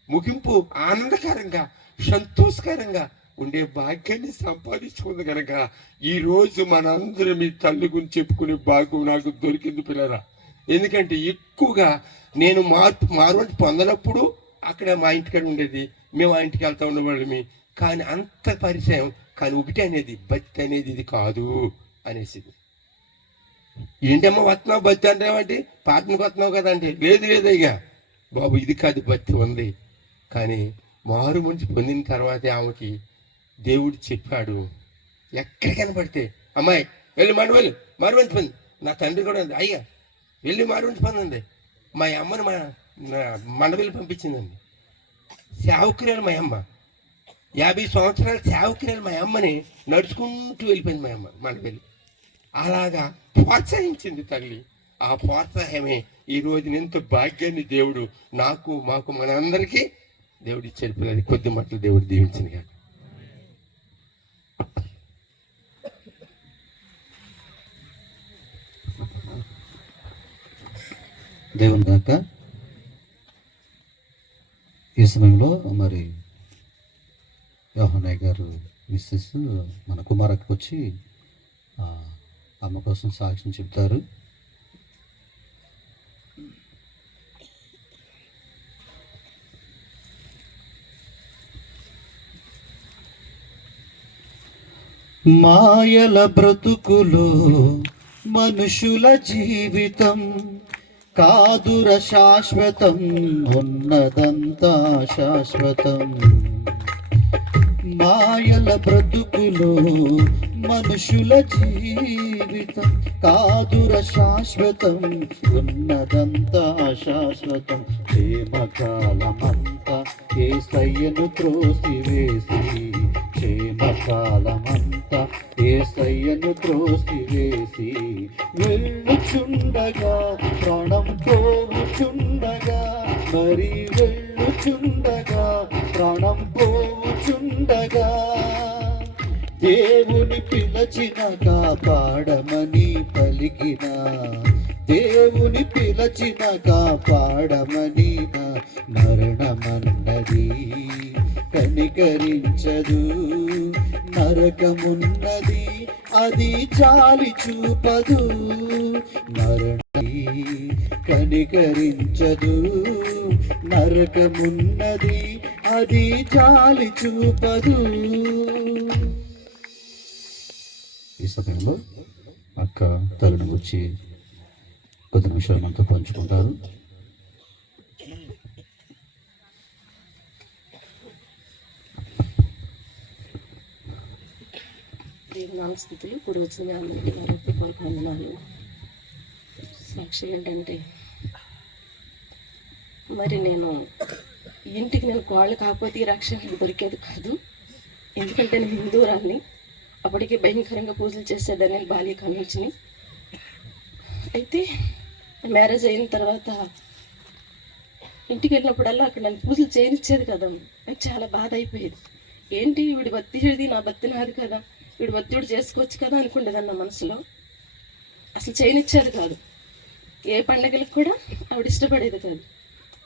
ముగింపు ఆనందకరంగా, సంతోషకరంగా ఉండే భాగ్యాన్ని సంపాదించుకుంది కనుక ఈరోజు మనందరం ఈ తల్లి గురించి చెప్పుకునే భాగ్యం నాకు దొరికింది పిల్లరా. ఎందుకంటే ఎక్కువగా నేను మార్వంటి పొందనప్పుడు అక్కడ మా ఇంటికాడ ఉండేది, మేము ఆ ఇంటికి వెళ్తా ఉండేవాళ్ళమి. కానీ అంత పరిచయం, కానీ ఒకటి అనేది భక్తి అనేది ఇది కాదు అనేసి. ఏంటమ్మా వస్తున్నావు భక్తి అంటావేంటి, పాటనికి వస్తున్నావు కదా అంటే, లేదు లేదు ఇక బాబు ఇది కాదు, భక్తి ఉంది. కానీ మారు మనిషి పొందిన తర్వాతే ఆమెకి దేవుడు చెప్పాడు, ఎక్కడికైనా పడితే అమ్మాయి వెళ్ళి మారువంచి పొంది. నా తండ్రి కూడా ఉంది, అయ్యా వెళ్ళి మారువంచి పొందండి. మా అమ్మని మండవెల్లి పంపించిందండి. సేవకురాలు మా అమ్మ, 50 సంవత్సరాల సేవకురాలు మా అమ్మని నడుచుకుంటూ వెళ్ళిపోయింది మా అమ్మ మండవెల్లి. అలాగా ప్రోత్సహించింది తల్లి. ఆ ప్రోత్సాహమే ఈ రోజు ఎంతో భాగ్యాన్ని దేవుడు మాకు మనందరికీ దేవుడు ఇచ్చారు పిల్లలు. కొద్ది మాటలు దేవుడు దీవించింది కాక. దేవుని గాక. ఈ సమయంలో మరి యోహానయ్య గారు మిస్సెస్ మన కుమారకి వచ్చి అమ్మ కోసం సాక్ష్యం చెప్తారు. మాయల బ్రతుకులో మనుషుల జీవితం కాదుర శాశ్వతం, ఉన్నదంతా శాశ్వతం. మాయల బ్రతుకులో మనుషుల జీవితం కాదుర శాశ్వతం, ఉన్నదంతా శాశ్వతం. క్షేమకాలమంతా యేసయ్యను త్రోసివేసి, క్షేమకాలమంతా యేసయ్యను త్రోసివేసి, వెళ్ళుచుండగా ప్రాణం పోవుచుండగా, మరి వెళ్ళుచుండగా ప్రాణం పోవుచుండగా, దేవుని పిలచిన కాపాడమని పలికిన, దేవుని పిలచిన కాపాడమని మరణమన్నది కనికరించదు, నరకమున్నది అది చాలి చూపదు. మరణి కనికరించదు, నరకమున్నది అది చాలి చూపదు. ఈ సమయంలో అక్క తల్లిని వచ్చి 10 నిమిషాలు మనతో పంచుకుంటారు. దేవుని స్థితులు ఇప్పుడు వచ్చిన అందరికీ కొరకు వందనాలు. సాక్షి ఏంటంటే, మరి నేను ఇంటికి కోళ్ళు కాకపోతే ఈ రక్షణ దొరికేది కాదు. ఎందుకంటే నేను హిందూరాల్ని, అప్పటికే భయంకరంగా పూజలు చేసేదాన్ని బాల్యకాలం నుంచి. అయితే మ్యారేజ్ అయిన తర్వాత ఇంటికి వెళ్ళినప్పుడల్లా అక్కడ నన్ను పూజలు చేయనిచ్చేది కదా. నాకు చాలా బాధ అయిపోయేది. ఏంటి వీడి భక్తి చేది, నా భక్తి నాది కదా, వీడు భక్తుడు చేసుకోవచ్చు కదా అనుకుండేదాన్ని నా మనసులో. అసలు చేయనిచ్చేది కాదు. ఏ పండగలకు కూడా ఆవిడ ఇష్టపడేది కాదు.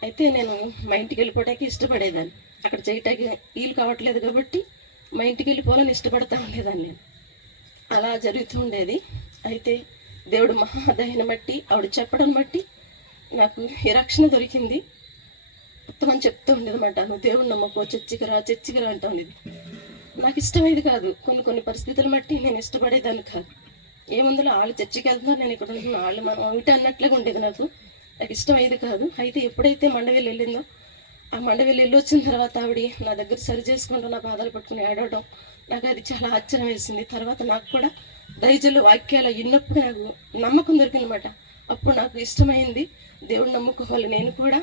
అయితే నేను మా ఇంటికి వెళ్ళిపోవడానికి ఇష్టపడేదాన్ని. అక్కడ చేయటానికి వీలు కావట్లేదు కాబట్టి మా ఇంటికి వెళ్ళిపోవాలని ఇష్టపడతా ఉండేదాన్ని నేను. అలా జరుగుతూ ఉండేది. అయితే దేవుడు మహాదయని బట్టి, ఆవిడ చెప్పడం బట్టి నాకు ఈ రక్షణ దొరికింది. మొత్తం అని చెప్తూ ఉండేది అన్నమాట. నువ్వు దేవుడు నమ్మకో, చర్చికి రా అంటూ ఉండేది. నాకు ఇష్టమేది కాదు. కొన్ని పరిస్థితులు బట్టి నేను ఇష్టపడేదాన్ని కాదు. ఏముందులో వాళ్ళు చర్చికి వెళ్తున్నారు, నేను ఇక్కడ ఉంటున్నాను, వాళ్ళు మనం ఒకటి అన్నట్లుగా ఉండేది. నాకు ఇష్టమయ్యేది కాదు. అయితే ఎప్పుడైతే మండవెల్లి వెళ్ళిందో, ఆ మండవెల్లి వెళ్ళి వచ్చిన తర్వాత ఆవిడ నా దగ్గర సరి చేసుకుంటూ నా బాధలు పట్టుకుని ఏడవడం నాకు అది చాలా ఆశ్చర్యం వేసింది. తర్వాత నాకు కూడా దైజలు వాక్యాలు విన్నప్పుడు నాకు నమ్మకం దొరికిందన్నమాట. అప్పుడు నాకు ఇష్టమైంది, దేవుడు నమ్ముకోవాలి, నేను కూడా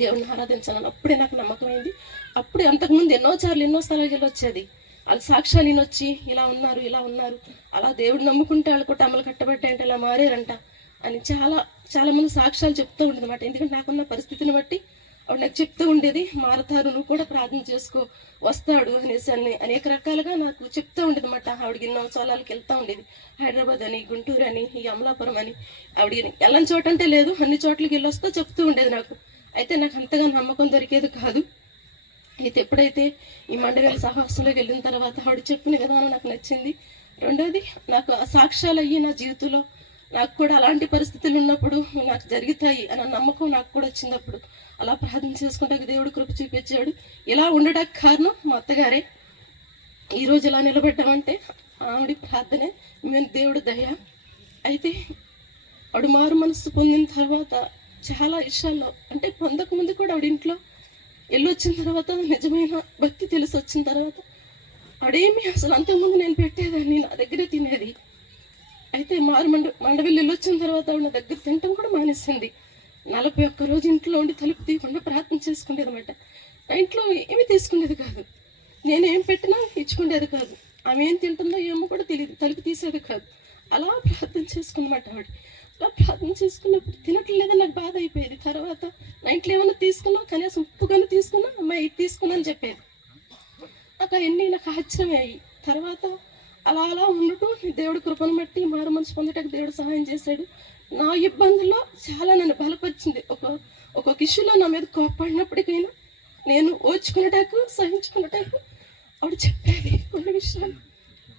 దేవుడిని ఆరాధించాలని అప్పుడే నాకు నమ్మకమైంది. అప్పుడే అంతకుముందు ఎన్నో స్థలాలకు వెళ్ళి వచ్చేది. వాళ్ళ సాక్ష్యాలు వినొచ్చి ఇలా ఉన్నారు, అలా దేవుడు నమ్ముకుంటే వాళ్ళు కుటుంబాలు కట్టబెట్టాయంటే ఇలా మారారంట అని చాలా మంది సాక్ష్యాలు చెప్తూ ఉండేది అన్నమాట. ఎందుకంటే నాకున్న పరిస్థితిని బట్టి ఆవిడ నాకు చెప్తూ ఉండేది, మారతారు, నువ్వు కూడా ప్రార్థన చేసుకో, వస్తాడు అనేసి అనేక రకాలుగా నాకు చెప్తూ ఉండేది అన్నమాట. ఆవిడకి ఎన్నో చోళాలకు వెళ్తూ ఉండేది, హైదరాబాద్ అని, గుంటూరు అని, ఈ అమలాపురం అని. ఆవిడ వెళ్ళని చోట అంటే లేదు, అన్ని చోట్లకి వెళ్ళొస్తూ చెప్తూ ఉండేది నాకు. అయితే నాకు అంతగా నమ్మకం దొరికేది కాదు. అయితే ఎప్పుడైతే ఈ మండవేల సహవాసంలోకి వెళ్ళిన తర్వాత ఆవిడ చెప్పిన విధానం నాకు నచ్చింది. రెండోది, నాకు ఆ సాక్ష్యాలు అయ్యి నా జీవితంలో నాకు కూడా అలాంటి పరిస్థితులు ఉన్నప్పుడు నాకు జరుగుతాయి అన్న నమ్మకం నాకు కూడా వచ్చినప్పుడు అలా ప్రార్థన చేసుకుంటే దేవుడు కృప చూపించాడు. ఇలా ఉండడానికి కారణం మా అత్తగారే. ఈరోజు ఇలా నిలబడ్డామంటే ఆవిడ ప్రార్థనే, మేము దేవుడు దయ. అయితే ఆవిడ మారు మనసు పొందిన తర్వాత చాలా విషయాల్లో, అంటే పొందకముందు కూడా ఆవిడ ఇంట్లో వెళ్ళొచ్చిన తర్వాత నిజమైన భక్తి తెలిసి వచ్చిన తర్వాత ఆవిడేమి అసలు అంతకుముందు నేను పెట్టేదాన్ని, నా దగ్గరే తినేది. అయితే మండవెల్లి వెళ్ళొచ్చిన తర్వాత ఆవిడ నా దగ్గర తినటం కూడా మానేసింది. 41 రోజు ఇంట్లో ఉండి తలుపు తీయకుండా ప్రార్థన చేసుకునేది అనమాట. ఆ ఇంట్లో ఏమీ తీసుకునేది కాదు, నేనేం పెట్టినా ఇచ్చుకునేది కాదు. ఆమె ఏం తింటుందో ఏమో కూడా తెలియదు, తలుపు తీసేది కాదు. అలా ప్రార్థన చేసుకున్నమాట ఆవిడ. అలా ప్రార్థన చేసుకున్నప్పుడు తినట్లేదని నాకు బాధ అయిపోయేది. తర్వాత నా ఇంట్లో ఏమైనా తీసుకున్నా, కనీసం ఉప్పు కానీ తీసుకున్నా, అమ్మాయి ఇది తీసుకున్నాను చెప్పేది. నాకు అవన్నీ నాకు ఆశ్చర్యమయ్యాయి. తర్వాత అలా అలా ఉండటం దేవుడి కృపను బట్టి మారు మనసు పొందటానికి దేవుడు సహాయం చేశాడు. నా ఇబ్బందుల్లో చాలా నన్ను బలపరిచింది. ఒక్కొక్క ఇష్యూలో నా మీద కోప్పడినప్పటికైనా నేను ఓర్చుకునేటాకు, సహించుకునేటాకు ఆవిడ చెప్పేది కొన్ని విషయాలు.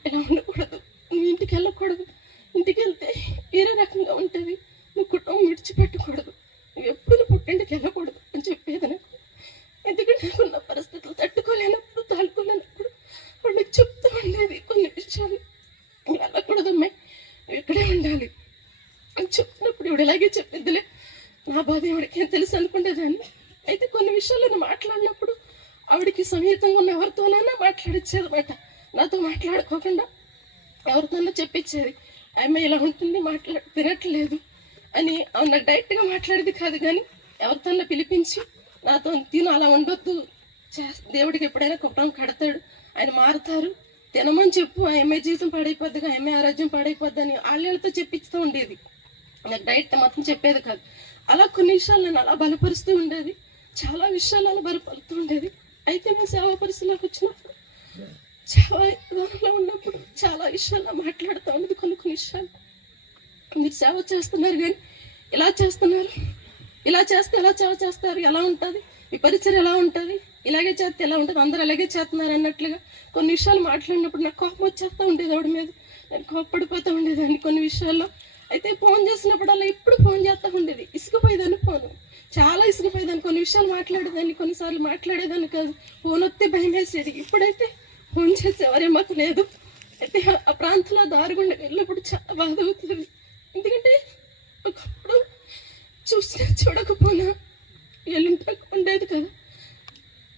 ఇలా ఉండకూడదు, నువ్వు ఇంటికి వెళ్ళకూడదు, ఇంటికి వెళ్తే వేరే రకంగా ఉంటుంది, నువ్వు కుటుంబం విడిచిపెట్టకూడదు, నువ్వు ఎప్పుడు పుట్టింటికి వెళ్ళకూడదు అని చెప్పేది నాకు. ఎందుకంటే నాకున్న పరిస్థితులు తట్టుకోలేనప్పుడు, తాళుకోలేనప్పుడు వాడు నాకు చెప్తూ ఉండేది కొన్ని విషయాలు. వెళ్ళకూడదు అమ్మాయి, నువ్వు ఇక్కడే ఉండాలి అని చెప్పినప్పుడు ఇవిడ ఇలాగే చెప్పేదిలే, నా బాధ ఇవిడికి ఏం తెలుసు అనుకునేదాన్ని. అయితే కొన్ని విషయాలు నేను మాట్లాడినప్పుడు ఆవిడకి సమీపంగా ఉన్న ఎవరితోనైనా మాట్లాడిచ్చేది అనమాట. నాతో మాట్లాడుకోకుండా ఎవరితోనైనా చెప్పించేది, అమ్మాయి ఇలా ఉంటుంది, తినట్లేదు అని. ఆవిడ డైరెక్ట్గా మాట్లాడేది కాదు, కానీ ఎవరితోనైనా పిలిపించి నాతో తిను, అలా ఉండొద్దు, దేవుడికి ఎప్పుడైనా కుప్పం కడతాడు, ఆయన మారుతారు, తినమని చెప్పు, ఆ అమ్మాయి జీవితం పాడైపోద్ది, ఆ అమ్మాయి ఆరోగ్యం పాడైపోద్ది అని వాళ్ళతో చెప్పిస్తూ ఉండేది. నాకు డైరెక్ట్ మొత్తం చెప్పేది కాదు. అలా కొన్ని విషయాలు నేను అలా బలపరుస్తూ ఉండేది, చాలా విషయాలు అలా బలపరుస్తూ ఉండేది. అయితే మేము సేవా పరిస్థితిలోకి వచ్చినప్పుడు, సేవా విధానంలో ఉన్నప్పుడు చాలా విషయాలు మాట్లాడుతూ ఉండేది. కొన్ని విషయాలు, మీరు సేవ చేస్తున్నారు కానీ ఇలా చేస్తున్నారు, ఇలా చేస్తే ఎలా సేవ చేస్తారు, ఎలా ఉంటుంది ఈ పరిచయం, ఎలా ఉంటుంది, ఇలాగే చేస్తే ఎలా ఉంటుంది, అందరూ అలాగే చేస్తున్నారు అన్నట్లుగా కొన్ని విషయాలు మాట్లాడినప్పుడు నాకు కోపం వచ్చేస్తూ ఉండేది ఆవిడ మీద. నేను కోప్పడిపోతూ ఉండేదాన్ని కొన్ని విషయాల్లో. అయితే ఫోన్ చేసినప్పుడు అలా ఎప్పుడు ఫోన్ చేస్తూ ఉండేది, ఇసుకుపోయేదాన్ని, ఫోను చాలా ఇసుకుపోయేదాన్ని. కొన్ని విషయాలు మాట్లాడేదాన్ని, కొన్నిసార్లు మాట్లాడేదాన్ని కాదు, ఫోన్ వస్తే భయం వేసేది. ఇప్పుడైతే ఫోన్ చేసేవారే మాకు లేదు. అయితే ఆ ప్రాంతంలో దారుగుండా వెళ్ళినప్పుడు చాలా బాధ అవుతుంది. ఎందుకంటే ఒకప్పుడు చూసినా చూడకపోయినా వెళ్ళుంటే ఉండేది కదా,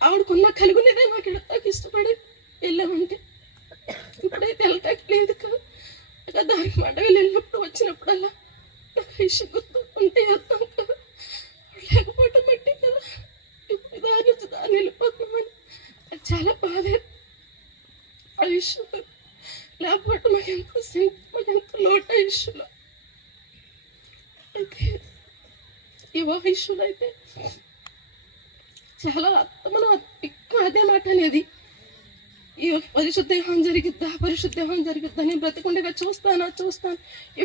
ఆవిడకున్న కలుగునేదే మాకు వెళ్ళటానికి ఇష్టపడి వెళ్ళామంటే. ఇప్పుడైతే వెళ్ళటానికి లేదు కదా. దానికి మండవేలు వెళ్ళినప్పుడు వచ్చినప్పుడల్లా నాకు ఇష్యూ గుర్తు ఉంటే అర్థం కదా, లేకపోవటం బట్టి కదా ఇప్పుడు దాని నుంచి దాన్ని వెళ్ళిపోతున్నామని నాకు చాలా బాధ. ఆ ఇష్యూ లేకపోవటం మాకెంతో లోటు ఆ ఇష్యూలో. అయితే వివాహ ఇష్యూలో అయితే చాలా మనం ఎక్కువ అదే మాట అనేది, ఈ పరిశుద్ధ దేహం జరిగిద్దా, పరిశుద్ధ దేహం జరిగిద్దా, నేను బ్రతికుండగా చూస్తాను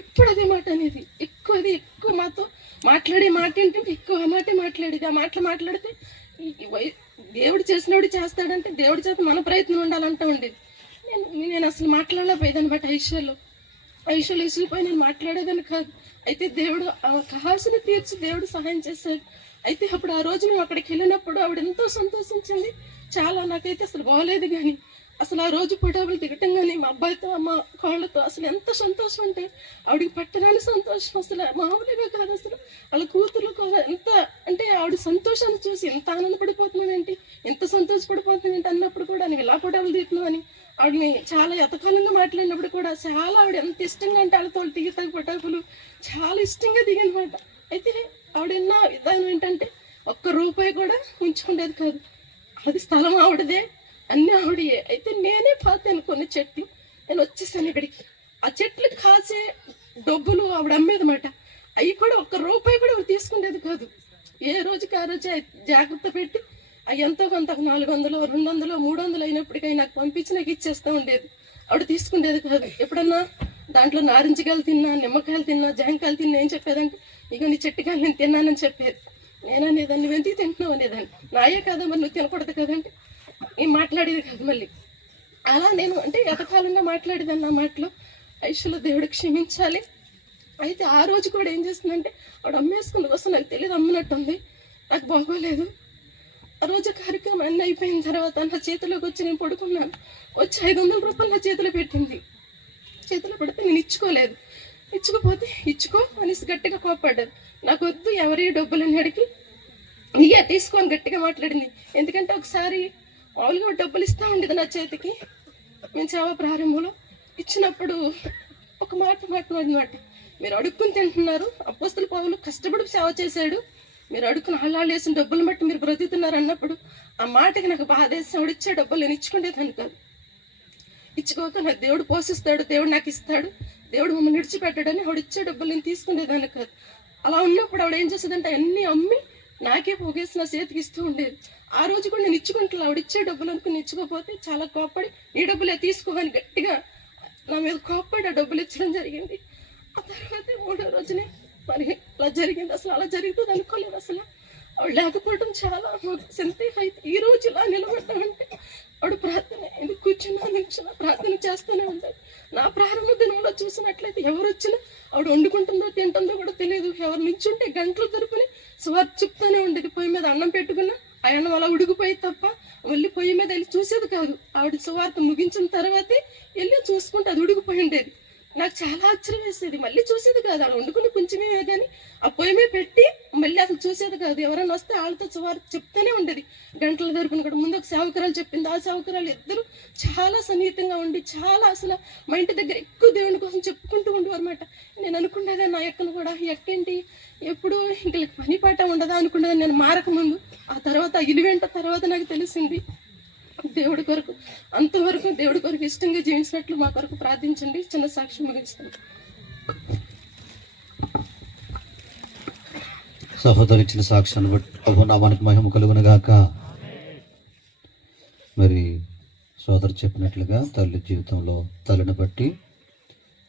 ఎప్పుడు అదే మాట అనేది. ఎక్కువ మాతో మాట్లాడే మాట ఏంటంటే ఎక్కువ ఆ మాటే మాట్లాడేది. ఆ మాటలు మాట్లాడితే దేవుడు చేసినోడు చేస్తాడంటే దేవుడి చేత మన ప్రయత్నం ఉండాలంటూ ఉండేది. నేను అసలు మాట్లాడలేకపోయేదాన్ని బట్ ఐశ్వర్యలో ఇసుకుపోయి నేను మాట్లాడేదాన్ని కాదు. అయితే దేవుడు కావాల్సిన తీర్చి దేవుడు సహాయం చేశాడు. అయితే అప్పుడు ఆ రోజు మేము అక్కడికి వెళ్ళినప్పుడు ఆవిడ ఎంతో సంతోషించింది. చాలా, నాకైతే అసలు బాగోలేదు, కానీ అసలు ఆ రోజు పొటాబులు దిగటం కానీ మా అబ్బాయితో మా కాళ్ళతో అసలు ఎంత సంతోషం అంటే ఆవిడకి పట్టరాని సంతోషం, అసలు మామూలుగా కాదు. అసలు వాళ్ళ కూతురు ఎంత అంటే ఆవిడ సంతోషాన్ని చూసి ఎంత ఆనందపడిపోతున్నానంటే, ఎంత సంతోషపడిపోతున్నానంటే అన్నప్పుడు కూడా నువ్వు ఇలా పొటాబులు దిగుతున్నావని ఆవిడని చాలా ఎతకాలంగా మాట్లాడినప్పుడు కూడా చాలా ఆవిడ ఎంత ఇష్టంగా అంటే వాళ్ళతో దిగుతాయి పొటాబులు చాలా ఇష్టంగా దిగనమాట. అయితే ఆవిడన్న విధానం ఏంటంటే ₹1 కూడా ఉంచుకునేది కాదు, అది స్థలం ఆవిడదే, అన్నీ ఆవిడయే. అయితే నేనే పాతాను కొన్ని చెట్లు, నేను వచ్చేసాను ఇక్కడికి. ఆ చెట్లు కాసే డబ్బులు ఆవిడ అమ్మేదన్నమాట. అవి కూడా ₹1 కూడా తీసుకునేది కాదు. ఏ రోజుకి ఆ రోజు జాగ్రత్త పెట్టి ఎంతో కొంత 400, 200, 300 అయినప్పటికీ నాకు పంపించి నాకు ఇచ్చేస్తూ ఉండేది. ఆవిడ తీసుకునేది కాదు. ఎప్పుడన్నా దాంట్లో నారింజకాయలు తిన్నా, నిమ్మకాయలు తిన్నా, జాంకాయలు తిన్నా ఏం చెప్పేదంటే ఇక నీ చెట్టుకాయలు నేను తిన్నానని చెప్పేది. నేననేదాన్ని వెంటి తింటున్నావు అనేదాన్ని. నాయే కదా మరి నువ్వు తినకూడదు కదంటే ఏం మాట్లాడేది కాదు. మళ్ళీ అలా నేను అంటే ఎతకాలంగా మాట్లాడేదాన్ని. నా మాటలో ఐశ్వర్య దేవుడు క్షమించాలి. అయితే ఆ రోజు కూడా ఏం చేస్తుందంటే ఆవిడ అమ్మేసుకుంది వస్తుంది, నాకు తెలియదు అమ్మినట్టుంది, నాకు బాగోలేదు. ఆ రోజు కార్యక్రమం అన్నీ అయిపోయిన తర్వాత నా చేతిలోకి వచ్చి నేను పడుకున్నాను. వచ్చి 500 రూపాయలు నా చేతిలో పెట్టింది. చేతిలో పెడితే నేను ఇచ్చుకోలేదు. ఇచ్చుకోపోతే ఇచ్చుకో అనేసి గట్టిగా కోపడ్డారు. నాకు వద్దు ఎవరి డబ్బులని అడిగి ఇయ్య తీసుకొని గట్టిగా మాట్లాడింది. ఎందుకంటే ఒకసారి మామూలుగా డబ్బులు ఇస్తూ ఉండేది నా చేతికి. మేము సేవ ప్రారంభంలో ఇచ్చినప్పుడు ఒక మాట మాట్లాడినమాట, మీరు అడుక్కుని తింటున్నారు, అపోస్తల పౌలు కష్టపడి సేవ చేశాడు, మీరు అడుక్కుని హల్లాలు వేసిన డబ్బులు బట్టి మీరు బ్రతుకుతున్నారు అన్నప్పుడు ఆ మాటకి నాకు బాధేసి ఆవిడిచ్చే డబ్బులు నేను ఇచ్చుకునేదాన్ని కాదు. ఇచ్చుకోక నాకు దేవుడు పోషిస్తాడు, దేవుడు నాకు ఇస్తాడు, దేవుడు మమ్మల్ని విడిచిపెట్టాడని ఆవిడిచ్చే డబ్బులు నేను తీసుకునేదాన్ని కాదు. అలా ఉన్నప్పుడు ఆవిడ ఏం చేసేదంటే అన్నీ అమ్మి నాకే పోగేసి నా చేతికి ఇస్తూ ఉండేది. ఆ రోజు కూడా నేను ఇచ్చుకుంటున్నా, ఆవిడ ఇచ్చే డబ్బులు అనుకుని ఇచ్చుకోకపోతే చాలా కోప్పడి ఈ డబ్బులే తీసుకోమని గట్టిగా నా మీద కోప్పడి ఆ డబ్బులు ఇచ్చడం జరిగింది. ఆ తర్వాత 3వ రోజునే మరి అలా జరిగింది. అసలు అలా జరుగుతుంది అనుకోలేదు. అసలు ఆవిడ లేకపోవడం చాలా సందేహం. అయితే ఈ రోజు ఇలా నిలబడ్డామంటే ఆవిడ ప్రార్థన ఎందుకు కూర్చున్నా ప్రార్థన చేస్తూనే ఉంటుంది. నా ప్రారంభ దినంలో చూసినట్లయితే ఎవరు వచ్చినా ఆవిడ వండుకుంటుందో తింటుందో కూడా తెలియదు. ఎవరు నుంచుంటే గంటలు తరపుని స్వార్థ చెప్తూనే ఉండేది. పొయ్యి మీద అన్నం పెట్టుకున్నా ఆ అన్నం అలా ఉడికిపోయి తప్ప మళ్ళీ పొయ్యి మీద వెళ్ళి చూసేది కాదు. ఆవిడ సువార్త ముగించిన తర్వాతే వెళ్ళి చూసుకుంటే అది ఉడికిపోయి ఉండేది. నాకు చాలా ఆశ్చర్యం వేసేది. మళ్ళీ చూసేది కాదు, అలా వండుకుని కొంచెమే కానీ ఆ పొయ్యి మీద పెట్టి మళ్ళీ అసలు చూసేది కాదు. ఎవరైనా వస్తే వాళ్ళతో సువార్త చెప్తూనే ఉండేది గంటల తరపున కూడా. ముందు ఒక సేవకురాలు చెప్పింది, ఆ సేవకురాలు ఇద్దరు చాలా సన్నిహితంగా ఉండి చాలా అసలు మా ఇంటి దగ్గర ఎక్కువ దేవుని కోసం చెప్పుకుంటూ ఉండేవారు అనమాట. నేను అనుకునేదా నా ఎక్కను కూడా ఎక్కేంటి ఎప్పుడు ఇంక పని పాట ఉండదా అనుకునేది నేను మారకముందు. ఆ తర్వాత ఇలివెంట తర్వాత నాకు తెలిసింది దేవుడి కొరకు అంతవరకు దేవుడి కొరకు ఇష్టంగా జీవించినట్లు మా కొరకు ప్రార్థించండి. చిన్న సాక్ష్యం ముగిస్తాను. సహోదరు ఇచ్చిన సాక్ష్యాన్ని బట్టి ప్రభు నామానికి మహిమ కలుగును గాక. మరి సోదరు చెప్పినట్లుగా తల్లి జీవితంలో తల్లిని బట్టి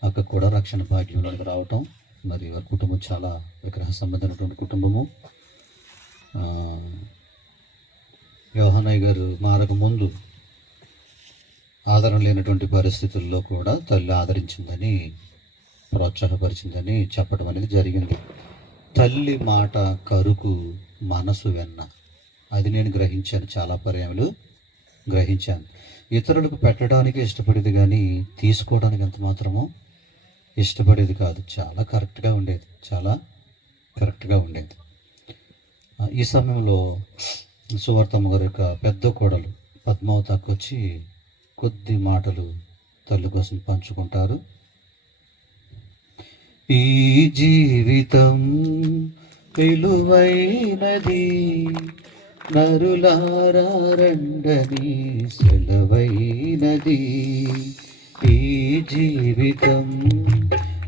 అక్క కూడా రక్షణ భాగ్యంలోకి రావటం, మరి వారి కుటుంబం చాలా విగ్రహ సంబంధమైనటువంటి కుటుంబము. యోహానయ్య గారు మారక ముందు ఆదరణ లేనటువంటి పరిస్థితుల్లో కూడా తల్లి ఆదరించిందని, ప్రోత్సాహపరిచిందని చెప్పడం అనేది జరిగింది. తల్లి మాట కరుకు మనసు వెన్న, అది నేను గ్రహించాను. చాలా పర్యాయాలు గ్రహించాను. ఇతరులకు పెట్టడానికి ఇష్టపడేది కానీ తీసుకోవడానికి ఎంత మాత్రమో ఇష్టపడేది కాదు. చాలా కరెక్ట్గా ఉండేది, చాలా కరెక్ట్గా ఉండేది. ఈ సమయంలో సువార్తమ్మ గారి యొక్క పెద్ద కోడలు పద్మావతికి వచ్చి కొద్ది మాటలు తల్లి కోసం పంచుకుంటారు. ఈ జీవితం విలువైనది, నరులారా రండని సెలవైనది. ఈ జీవితం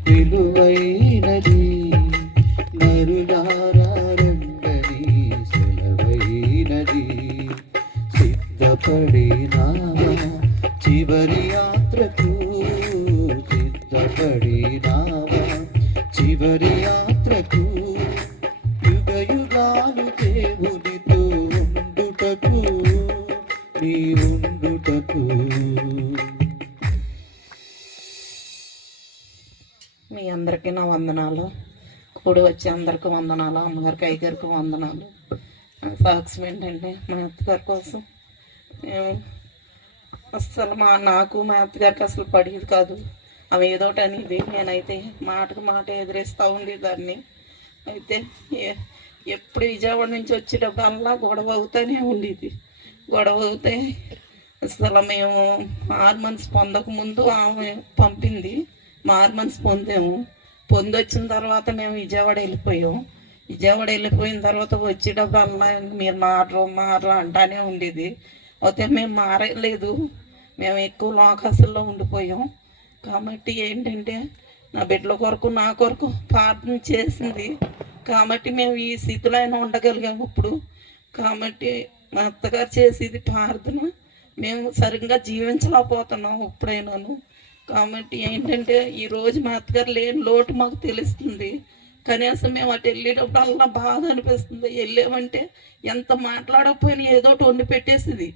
విలువైనది, నరులారా రండని సెలవైనది. సిద్ధపడినావా చివరి యాత్రకు, సిద్ధపడినావా చివరి యాత్రకు, యుగ యుగాలు దేవునితో ఉండుటకు, నీ ఉండుటకు. మీ అందరికీ నా వందనాలు. కూడి వచ్చి అందరికీ వందనాలు. అమ్మగారికి అయ్యగారికి వందనాలు. సాక్ష్యం ఏంటంటే మా అత్తగారి కోసం మేము అస్సలు నాకు మా అత్తగారికి అసలు పడేది కాదు. అవి ఏదోటి అనేది నేనైతే మాటకు మాట ఎదిరేస్తూ ఉండేదాన్ని. అయితే ఎప్పుడు విజయవాడ నుంచి వచ్చేటప్పుడల్లా గొడవ అవుతూనే ఉండేది. గొడవ అవుతే అసలు మేము హార్మోన్స్ పొందకముందు ఆమె పంపింది, హార్మోన్స్ పొందాము. పొందొచ్చిన తర్వాత మేము విజయవాడ వెళ్ళిపోయాం. విజయవాడ వెళ్ళిపోయిన తర్వాత వచ్చేటప్పుడల్లా మీరు మారరు అంటానే ఉండేది. అయితే మేము మారలేదు, మేము ఎక్కువ లోకాసుల్లో ఉండిపోయాం. కాబట్టి ఏంటంటే నా బిడ్డల కొరకు నా కొరకు ప్రార్థన చేసింది. కాబట్టి మేము ఈ స్థితిలో అయినా ఉండగలిగాము ఇప్పుడు. కాబట్టి మా అత్తగారు చేసేది ప్రార్థన మేము సరిగ్గా జీవించలేకపోతున్నాం ఇప్పుడైనాను. కాబట్టి ఏంటంటే ఈరోజు మా అత్తగారు లేని లోటు మాకు తెలుస్తుంది. కనీసం మేము అటు వెళ్ళేటప్పుడు అలా బాధ అనిపిస్తుంది. వెళ్ళామంటే ఎంత మాట్లాడకపోయినా ఏదో ఒకటి వండి పెట్టేసింది.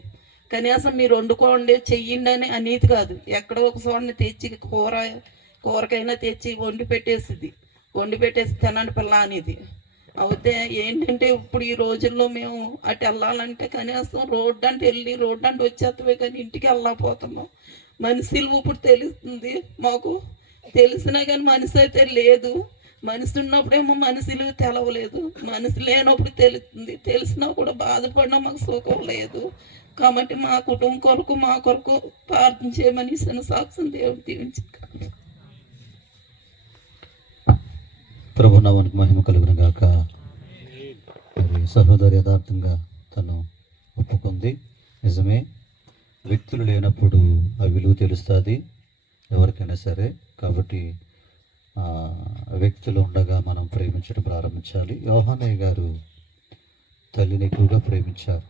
కనీసం మీరు వండుకోండి చెయ్యండి అని అనేది కాదు, ఎక్కడో ఒక చోటని తెచ్చి కూరకైనా తెచ్చి వండి పెట్టేసి తినండి పిల్ల అనేది. అయితే ఏంటంటే ఇప్పుడు ఈ రోజుల్లో మేము అటు వెళ్ళాలంటే కనీసం రోడ్డు అంటే వచ్చేస్తామే కానీ ఇంటికి వెళ్ళకపోతున్నాం. మనుషులు ఇప్పుడు తెలుస్తుంది మాకు, తెలిసినా కానీ మనిషి అయితే లేదు. మనిషి ఉన్నప్పుడేమో మనుషులు తెలవలేదు, మనిషి లేనప్పుడు తెలుస్తుంది. తెలిసినా కూడా బాధపడినా మాకు సుఖం లేదు. కాబట్టి మా కుటుంబం కొరకు మా కొరకు ప్రార్థన చేయమని ఇస్తున్న సాక్ష్యం దేవుడు దీవించి. ప్రభు నామానికి మహిమ కలుగును గాక. మరి సహోదరి యథార్థంగా తను ఒప్పుకుంది. నిజమే, వ్యక్తులు లేనప్పుడు ఆ విలువ తెలుస్తుంది ఎవరికైనా సరే. కాబట్టి వ్యక్తులు ఉండగా మనం ప్రేమించడం ప్రారంభించాలి. యోహానయ్య గారు తల్లిని ఎక్కువగా ప్రేమించారు.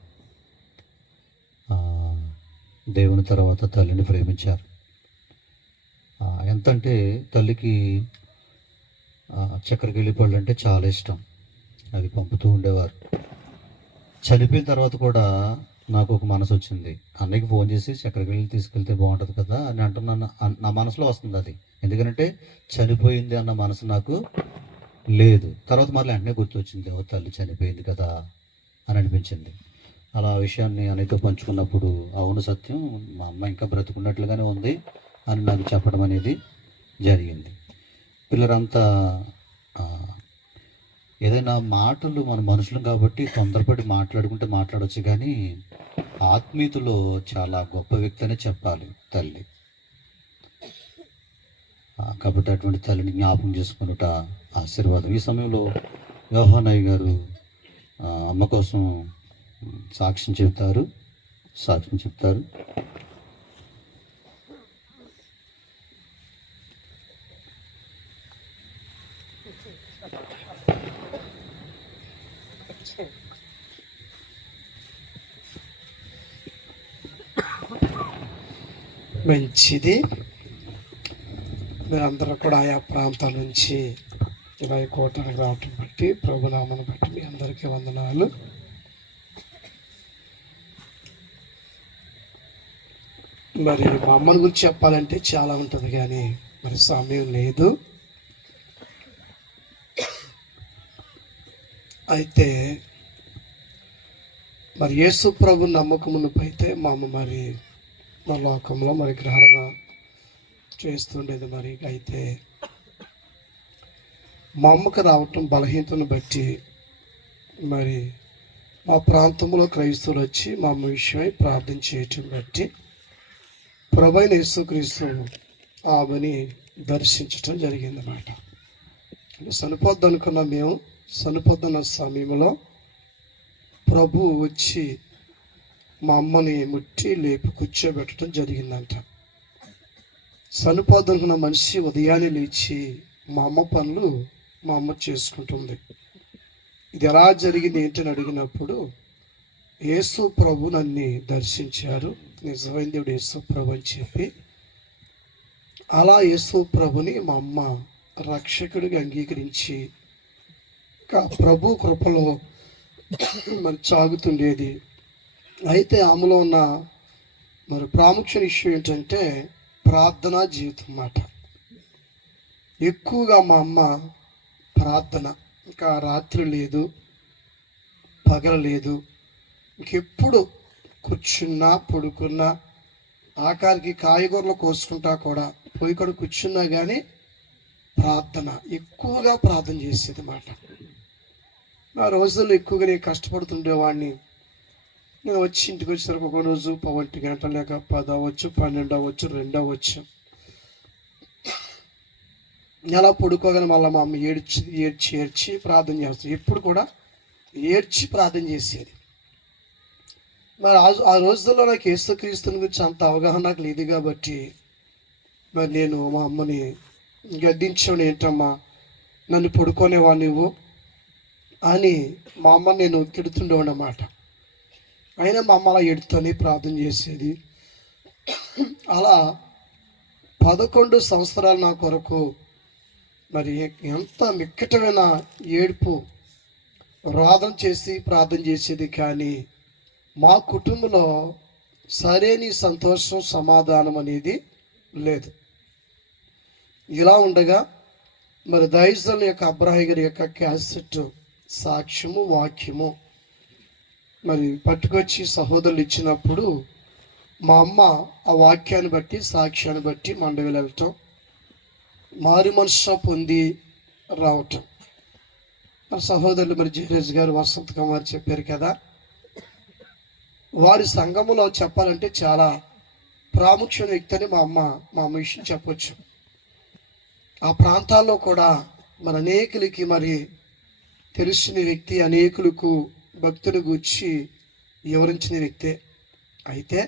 దేవుని తర్వాత తల్లిని ప్రేమించారు. ఎంతంటే తల్లికి చక్కెరకేళి పళ్ళు అంటే చాలా ఇష్టం. అది పంపుతూ ఉండేవారు. చనిపోయిన తర్వాత కూడా నాకు ఒక మనసు వచ్చింది, అన్నయ్యకి ఫోన్ చేసి చక్కెరకేళి తీసుకెళ్తే బాగుంటుంది కదా అని అంటున్నాను. నా మనసులో వస్తుంది అది. ఎందుకంటే చనిపోయింది అన్న మనసు నాకు లేదు. తర్వాత మళ్ళీ వెంటనే గుర్తొచ్చింది, ఓ తల్లి చనిపోయింది కదా అని అనిపించింది. అలా ఆ విషయాన్ని అన్నయ్యతో పంచుకున్నప్పుడు అవును సత్యం, మా అమ్మ ఇంకా బ్రతుకున్నట్లుగానే ఉంది అని నాకు చెప్పడం అనేది జరిగింది. పిల్లలంతా ఏదైనా మాటలు మన మనుషులు కాబట్టి తొందరపడి మాట్లాడవచ్చు, కానీ ఆత్మీయతలో చాలా గొప్ప వ్యక్తి అనే చెప్పాలి తల్లి. కాబట్టి అటువంటి తల్లిని జ్ఞాపకం చేసుకున్నట ఆశీర్వాదం. ఈ సమయంలో యోహానయ్య గారు అమ్మ కోసం సాక్ష్యం చెప్తారు. మంచిది. మీరందరూ కూడా ఆయా ప్రాంతాల నుంచి ఇలా ఈ కోటానికి రావటం బట్టి ప్రభునామాన్ని బట్టి మీ అందరికీ వందనాలు. మరి మా అమ్మని గురించి చెప్పాలంటే చాలా ఉంటుంది, కానీ మరి సమయం లేదు. అయితే మరి యేసు ప్రభు నమ్మకమునకు అయితే మా అమ్మ మరి మా లోకంలో మరి గ్రహణ చేస్తుండేది. మరి అయితే మా అమ్మకు రావటం బలహీనతను బట్టి మరి మా ప్రాంతంలో క్రైస్తవులు వచ్చి మా అమ్మ విషయమై ప్రార్థన చేయటం బట్టి ప్రభువైన యేసుక్రీస్తు ఆమెని దర్శించటం జరిగిందన్నమాట. చనిపోద్దనుకున్న మేము చనిపోతున్న సమయంలో ప్రభు వచ్చి మా అమ్మని ముట్టి లేపి కూర్చోబెట్టడం జరిగిందంట. చనిపోద్దనుకున్న మనిషి ఉదయాన్నే లేచి మా అమ్మ పనులు మా అమ్మ చేసుకుంటుంది. ఇది ఎలా జరిగింది ఏంటని అడిగినప్పుడు యేసు ప్రభు నన్ను దర్శించారు, నిజమైన దేవుడు యేసు ప్రభు అని చెప్పి అలా యేసు ప్రభుని మా అమ్మ రక్షకుడిగా అంగీకరించి ప్రభు కృపలో మరి సాగుతుండేది. అయితే ఆమెలో ఉన్న మరి ప్రాముఖ్య విషయం ఏంటంటే ప్రార్థనా జీవితం అన్నమాట. ఎక్కువగా మా అమ్మ ప్రార్థన, ఇంకా రాత్రి లేదు పగలు లేదు, ఇంకెప్పుడు కూర్చున్నా పడుకున్నా ఆఖరికి కాయగూరలు కోసుకుంటా కూడా పోయి కూడా కూర్చున్నా కానీ ప్రార్థన, ఎక్కువగా ప్రార్థన చేసేది అన్నమాట. నా రోజుల్లో ఎక్కువగా నేను కష్టపడుతుండేవాడిని. నేను వచ్చి ఇంటికి వచ్చేసరికి ఒక రోజు 1 గంట లేక 10 అవ్వచ్చు, 12 అవ్వచ్చు, 2 అవ్వచ్చు. ఎలా పడుకోగానే మళ్ళీ మా అమ్మ ఏడ్చి ప్రార్థన చేస్తుంది. ఎప్పుడు కూడా ఏడ్చి ప్రార్థన చేసేది. మరి ఆ రోజుల్లో నాకు యేసుక్రీస్తుని గురించి అంత అవగాహన నాకు లేదు కాబట్టి మరి నేను మా అమ్మని గద్దించాను, ఏంటమ్మా నన్ను పడుకోనేవా నువ్వు, అని మా అమ్మ నేను తిడుతుండేవాడు అన్నమాట. అయినా మా అమ్మ అలా ఎడుతూనే ప్రార్థన చేసేది. అలా 11 సంవత్సరాలు నా కొరకు మరి ఎంత మిక్కటమైన ఏడుపు రోదన చేసి ప్రార్థన చేసేది. కానీ మా కుటుంబంలో సరైన సంతోషం సమాధానం అనేది లేదు. ఇలా ఉండగా మరి దైవజనుల యొక్క అబ్రాహి గారి యొక్క క్యాసెట్ సాక్ష్యము వాక్యము మరి పట్టుకొచ్చి సహోదరులు ఇచ్చినప్పుడు మా అమ్మ ఆ వాక్యాన్ని బట్టి సాక్ష్యాన్ని బట్టి మండవి వెళ్ళటం, మారు మనసు పొంది రావటం. మరి సహోదరులు మరి జయరాజ్ గారు, వసంత్ కుమార్ చెప్పారు కదా, వారి సంఘములో చెప్పాలంటే చాలా ప్రాముఖ్యమైన వ్యక్తి అని మా అమ్మ విషయం చెప్పొచ్చు. ఆ ప్రాంతాల్లో కూడా మరి అనేకులకి మరి తెలిసిన వ్యక్తి, అనేకులకు భక్తుని గూర్చి వివరించిన వ్యక్తే. అయితే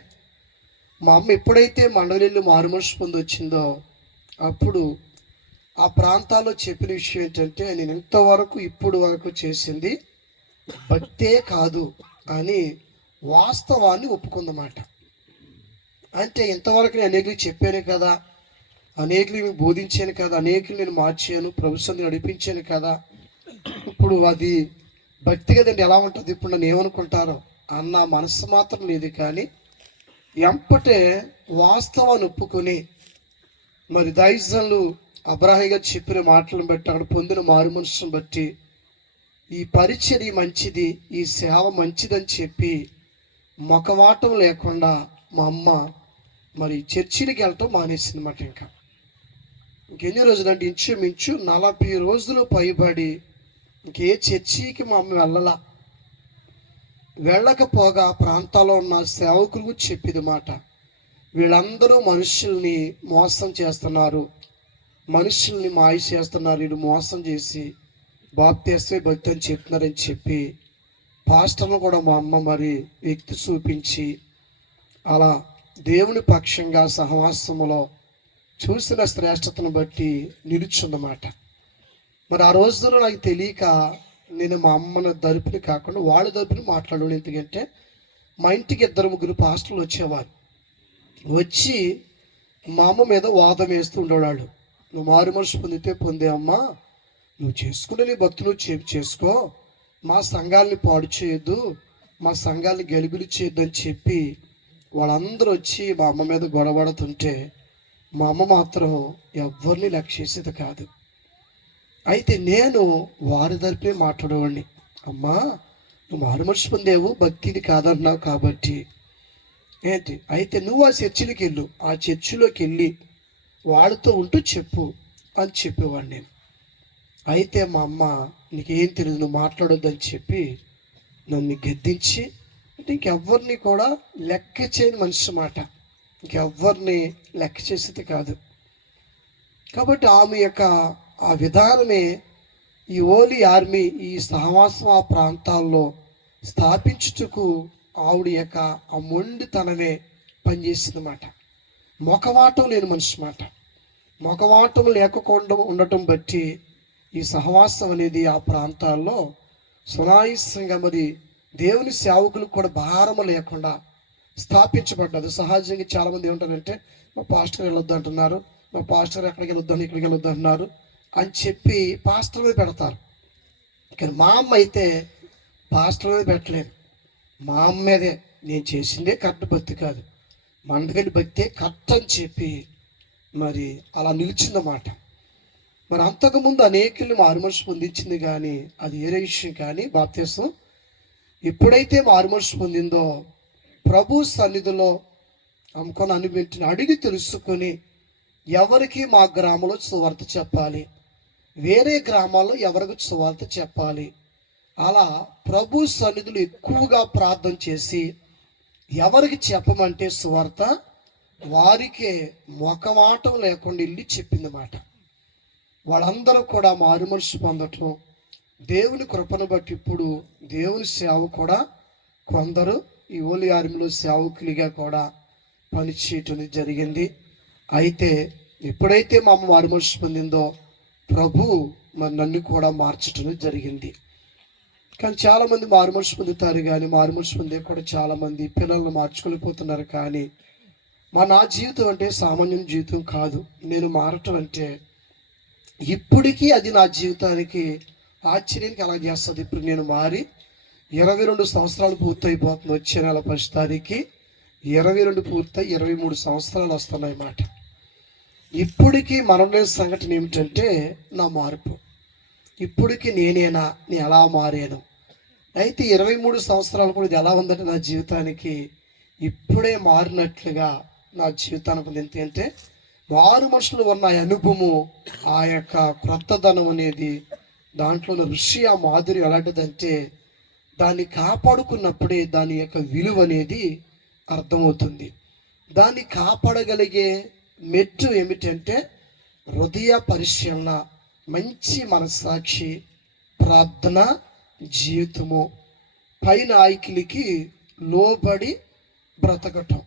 మా అమ్మ ఎప్పుడైతే మండలిలో మారుమనసు పొంది వచ్చిందో అప్పుడు ఆ ప్రాంతాల్లో చెప్పిన విషయం ఏంటంటే, నేను ఇంతవరకు ఇప్పుడు వరకు చేసింది భక్తే కాదు అని వాస్తవాన్ని ఒప్పుకుందన్నమాట. అంటే ఇంతవరకు నేను అనేకులు చెప్పాను కదా, అనేకులు బోధించాను కదా, అనేకులు నేను మార్చాను, ప్రభుత్వాన్ని నడిపించాను కదా, ఇప్పుడు అది భక్తి కదండి, ఎలా ఉంటుంది, ఇప్పుడు నన్ను ఏమనుకుంటారో అన్న మనసు మాత్రం లేదు. కానీ ఎంపటే వాస్తవాన్ని ఒప్పుకొని మరి దైవజనులు అబ్రాహి గారు చెప్పిన మాటలను బట్టి, అక్కడ పొందిన మారు మనసును బట్టి ఈ పరిచర్య మంచిది, ఈ సేవ మంచిదని చెప్పి మొకవాటం లేకుండా మా అమ్మ మరి చర్చిలకు వెళ్ళటం మానేసింది అన్నమాట. ఇంకెన్ని రోజులు అంటే ఇంచుమించు 40 రోజులు పైబడి ఇంకే చర్చికి మా అమ్మ వెళ్ళకపోగా ప్రాంతాల్లో ఉన్న సేవకులకు చెప్పేది మాట, వీళ్ళందరూ మనుషుల్ని మోసం చేస్తున్నారు, మనుషుల్ని మాయ చేస్తున్నారు, వీడు మోసం చేసి బాప్తీస్మే భక్తి అని చెప్తున్నారని చెప్పి పాస్టర్లు కూడా మా అమ్మ మరి వ్యక్తి చూపించి అలా దేవుని పక్షంగా సహవాసములో చూసిన శ్రేష్టతను బట్టి నిలుచుందన్నమాట. మరి ఆ రోజుల్లో నాకు తెలియక నేను మా అమ్మను దరిపిని కాకుండా వాళ్ళ దరిపిని మాట్లాడాను. ఎందుకంటే మా ఇంటికి 2-3 పాస్టర్లు వచ్చేవారు. వచ్చి మా అమ్మ మీద వాదం వేస్తూ ఉండేవాళ్ళు. నువ్వు మారు మనసు పొందితే పొందే అమ్మా, నువ్వు చేసుకుంటే నీ భక్తులు చేసుకో, మా సంఘాలని పాడు చేయొద్దు, మా సంఘాలని గెలుగులు చేయొద్దు అని చెప్పి వాళ్ళందరూ వచ్చి మా అమ్మ మీద గొడవడుతుంటే మా అమ్మ మాత్రం ఎవరిని లక్ష్య చేసేది కాదు. అయితే నేను వారి తరపునే మాట్లాడేవాడిని, అమ్మా నువ్వు మారు మనసు పొందేవు, భక్తిని కాదన్నావు కాబట్టి ఏంటి, అయితే నువ్వు ఆ చర్చిలోకి వెళ్ళు, ఆ చర్చిలోకి వెళ్ళి వాళ్ళతో ఉంటూ చెప్పు అని చెప్పేవాడిని నేను. అయితే మా అమ్మ నీకేం తెలియదు, నువ్వు మాట్లాడొద్దని చెప్పి నన్ను గద్దించి, అంటే ఇంకెవ్వరిని కూడా లెక్క చేయని మనిషి మాట, ఇంకెవ్వరిని లెక్క చేసేది కాదు. కాబట్టి ఆమె యొక్క ఆ విధానమే ఈ ఓలీ ఆర్మీ ఈ సహవాసం ఆ ప్రాంతాల్లో స్థాపించుటకు ఆవిడ యొక్క ఆ మొండితనమే పనిచేసిందన్నమాట. మొకవాటం లేని మనిషి మాట, మొకవాటం లేకుండా ఉండటం బట్టి ఈ సహవాసం అనేది ఆ ప్రాంతాల్లో సునాయాసంగా మరి దేవుని సేవకులకు కూడా భారము లేకుండా స్థాపించబడ్డది. సహజంగా చాలామంది ఏమంటారంటే మా పాస్టర్ వెళ్ళొద్దు అంటున్నారు, మా పాస్టర్ ఎక్కడికి వెళ్ళొద్దని ఇక్కడికి వెళ్ళొద్దు అంటున్నారు అని చెప్పి పాస్టర్ మీద పెడతారు. కానీ మా అమ్మ అయితే పాస్టర్ మీద పెట్టలేదు, మా అమ్మ మీదే నేను చేసిందే కరెక్ట్ భక్తి కాదు, మండగడి భక్తే కరెక్ట్ అని చెప్పి మరి అలా నిలిచిందన్నమాట. మరి అంతకుముందు అనేకుల్ని మారుమనసు పొందించింది, కానీ అది వేరే విషయం. కానీ బాప్తీసం ఎప్పుడైతే మారుమనసు పొందిందో ప్రభు సన్నిధిలో అమ్ముకొని అనిపెట్టిన అడిగి తెలుసుకొని ఎవరికి మా గ్రామంలో సువార్త చెప్పాలి, వేరే గ్రామాల్లో ఎవరికి సువార్త చెప్పాలి, అలా ప్రభు సన్నిధులు ఎక్కువగా ప్రార్థన చేసి ఎవరికి చెప్పమంటే సువార్త వారికే మొకమాటం లేకుండా వెళ్ళి చెప్పిందన్నమాట. వాళ్ళందరూ కూడా మారు మనసు పొందటం, దేవుని కృపను బట్టి ఇప్పుడు దేవుని సేవ కూడా కొందరు ఈ ఓలి ఆర్మీలో సేవకులుగా కూడా పనిచేయటం జరిగింది. అయితే ఎప్పుడైతే మా అమ్మ మారు మనసు పొందిందో ప్రభు మరి నన్ను కూడా మార్చటం జరిగింది. కానీ చాలామంది మారుమనసు పొందుతారు, కానీ మారుమనసు పొందే కూడా చాలామంది పిల్లలను మార్చుకోలేకపోతున్నారు. కానీ నా జీవితం అంటే సామాన్య జీవితం కాదు. నేను మారటం అంటే ఇప్పటికీ అది నా జీవితానికి ఆశ్చర్యానికి అలా చేస్తుంది. ఇప్పుడు నేను మారి 22 సంవత్సరాలు పూర్తయిపోతుంది. వచ్చే నెల 1 తారీఖుకి 22 పూర్తయి 23 సంవత్సరాలు వస్తున్నాయి మాట. ఇప్పటికీ మరణలేని సంఘటన ఏమిటంటే నా మార్పు. ఇప్పటికీ నేను ఎలా మారాను. అయితే 23 సంవత్సరాలు కూడా ఇది ఎలా ఉందంటే నా జీవితానికి ఇప్పుడే మారినట్లుగా నా జీవితానికి ఉంది. ఎందుకంటే మారు మనుషులు ఉన్న అనుభవము, ఆ యొక్క క్రొత్తదనం అనేది, దాంట్లో ఉన్న ఋషి, ఆ మాధుర్యం ఎలాంటిదంటే దాన్ని కాపాడుకున్నప్పుడే దాని యొక్క విలువ అనేది అర్థమవుతుంది. దాన్ని కాపాడగలిగే మెట్టు ఏమిటంటే హృదయ పరిశీలన, మంచి మనస్సాక్షి, ప్రార్థన జీవితము, పైన ఆయికిలికి లోబడి బ్రతకటం.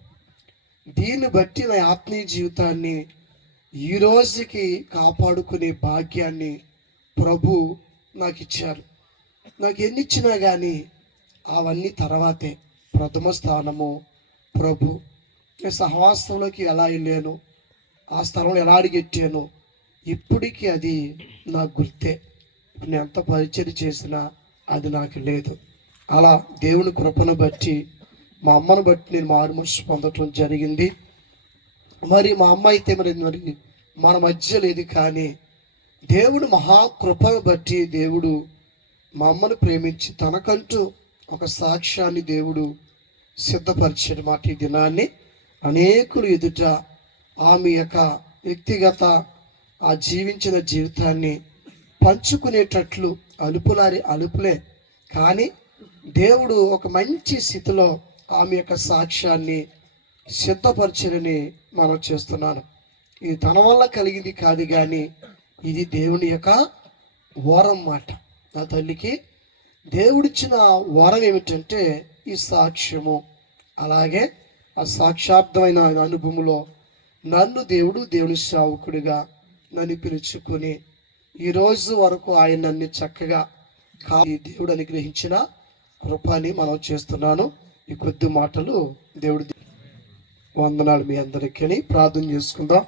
దీన్ని బట్టి నా ఆత్మీయ జీవితాన్ని ఈ రోజుకి కాపాడుకునే భాగ్యాన్ని ప్రభు నాకు ఇచ్చారు. నాకు ఎన్ని ఇచ్చినా కానీ అవన్నీ తర్వాతే. ప్రథమ స్థానము ప్రభు. నేను సహవాసంలోకి ఎలా వెళ్ళాను, ఆ స్థలంలో ఎలా అడిగెట్టాను, ఇప్పటికీ అది నాకు గుర్తే. నేను ఎంత పరిచయం చేసినా అది నాకు లేదు. అలా దేవుని కృపను బట్టి, మా అమ్మను బట్టి నేను మారుమనసు పొందటం జరిగింది. మరి మా అమ్మ అయితే మరి మన మధ్య లేదు, కానీ దేవుడు మహాకృపను బట్టి దేవుడు మా అమ్మను ప్రేమించి తనకంటూ ఒక సాక్ష్యాన్ని దేవుడు సిద్ధపరిచాడు మాట. ఈ దినాన్ని అనేకులు ఎదుట ఆమె యొక్క వ్యక్తిగత ఆ జీవించిన జీవితాన్ని పంచుకునేటట్లు అలుపులే, కానీ దేవుడు ఒక మంచి స్థితిలో ఆమె యొక్క సాక్ష్యాన్ని సిద్ధపరచని మనం చేస్తున్నాను. ఇది తన వల్ల కలిగింది కాదు, కానీ ఇది దేవుని యొక్క వరం మాట. నా తల్లికి దేవుడిచ్చిన వరం ఏమిటంటే ఈ సాక్ష్యము. అలాగే ఆ సాక్షార్థమైన అనుభవంలో నన్ను దేవుని సేవకుడిగా నన్ను పిలుచుకొని ఈరోజు వరకు ఆయన నన్ను చక్కగా దేవుడు అనుగ్రహించిన కృపని మనం చేస్తున్నాను. ఈ కొద్ది మాటలు దేవుడి వందనాలు మీ అందరికీ. ప్రార్థన చేసుకుందాం.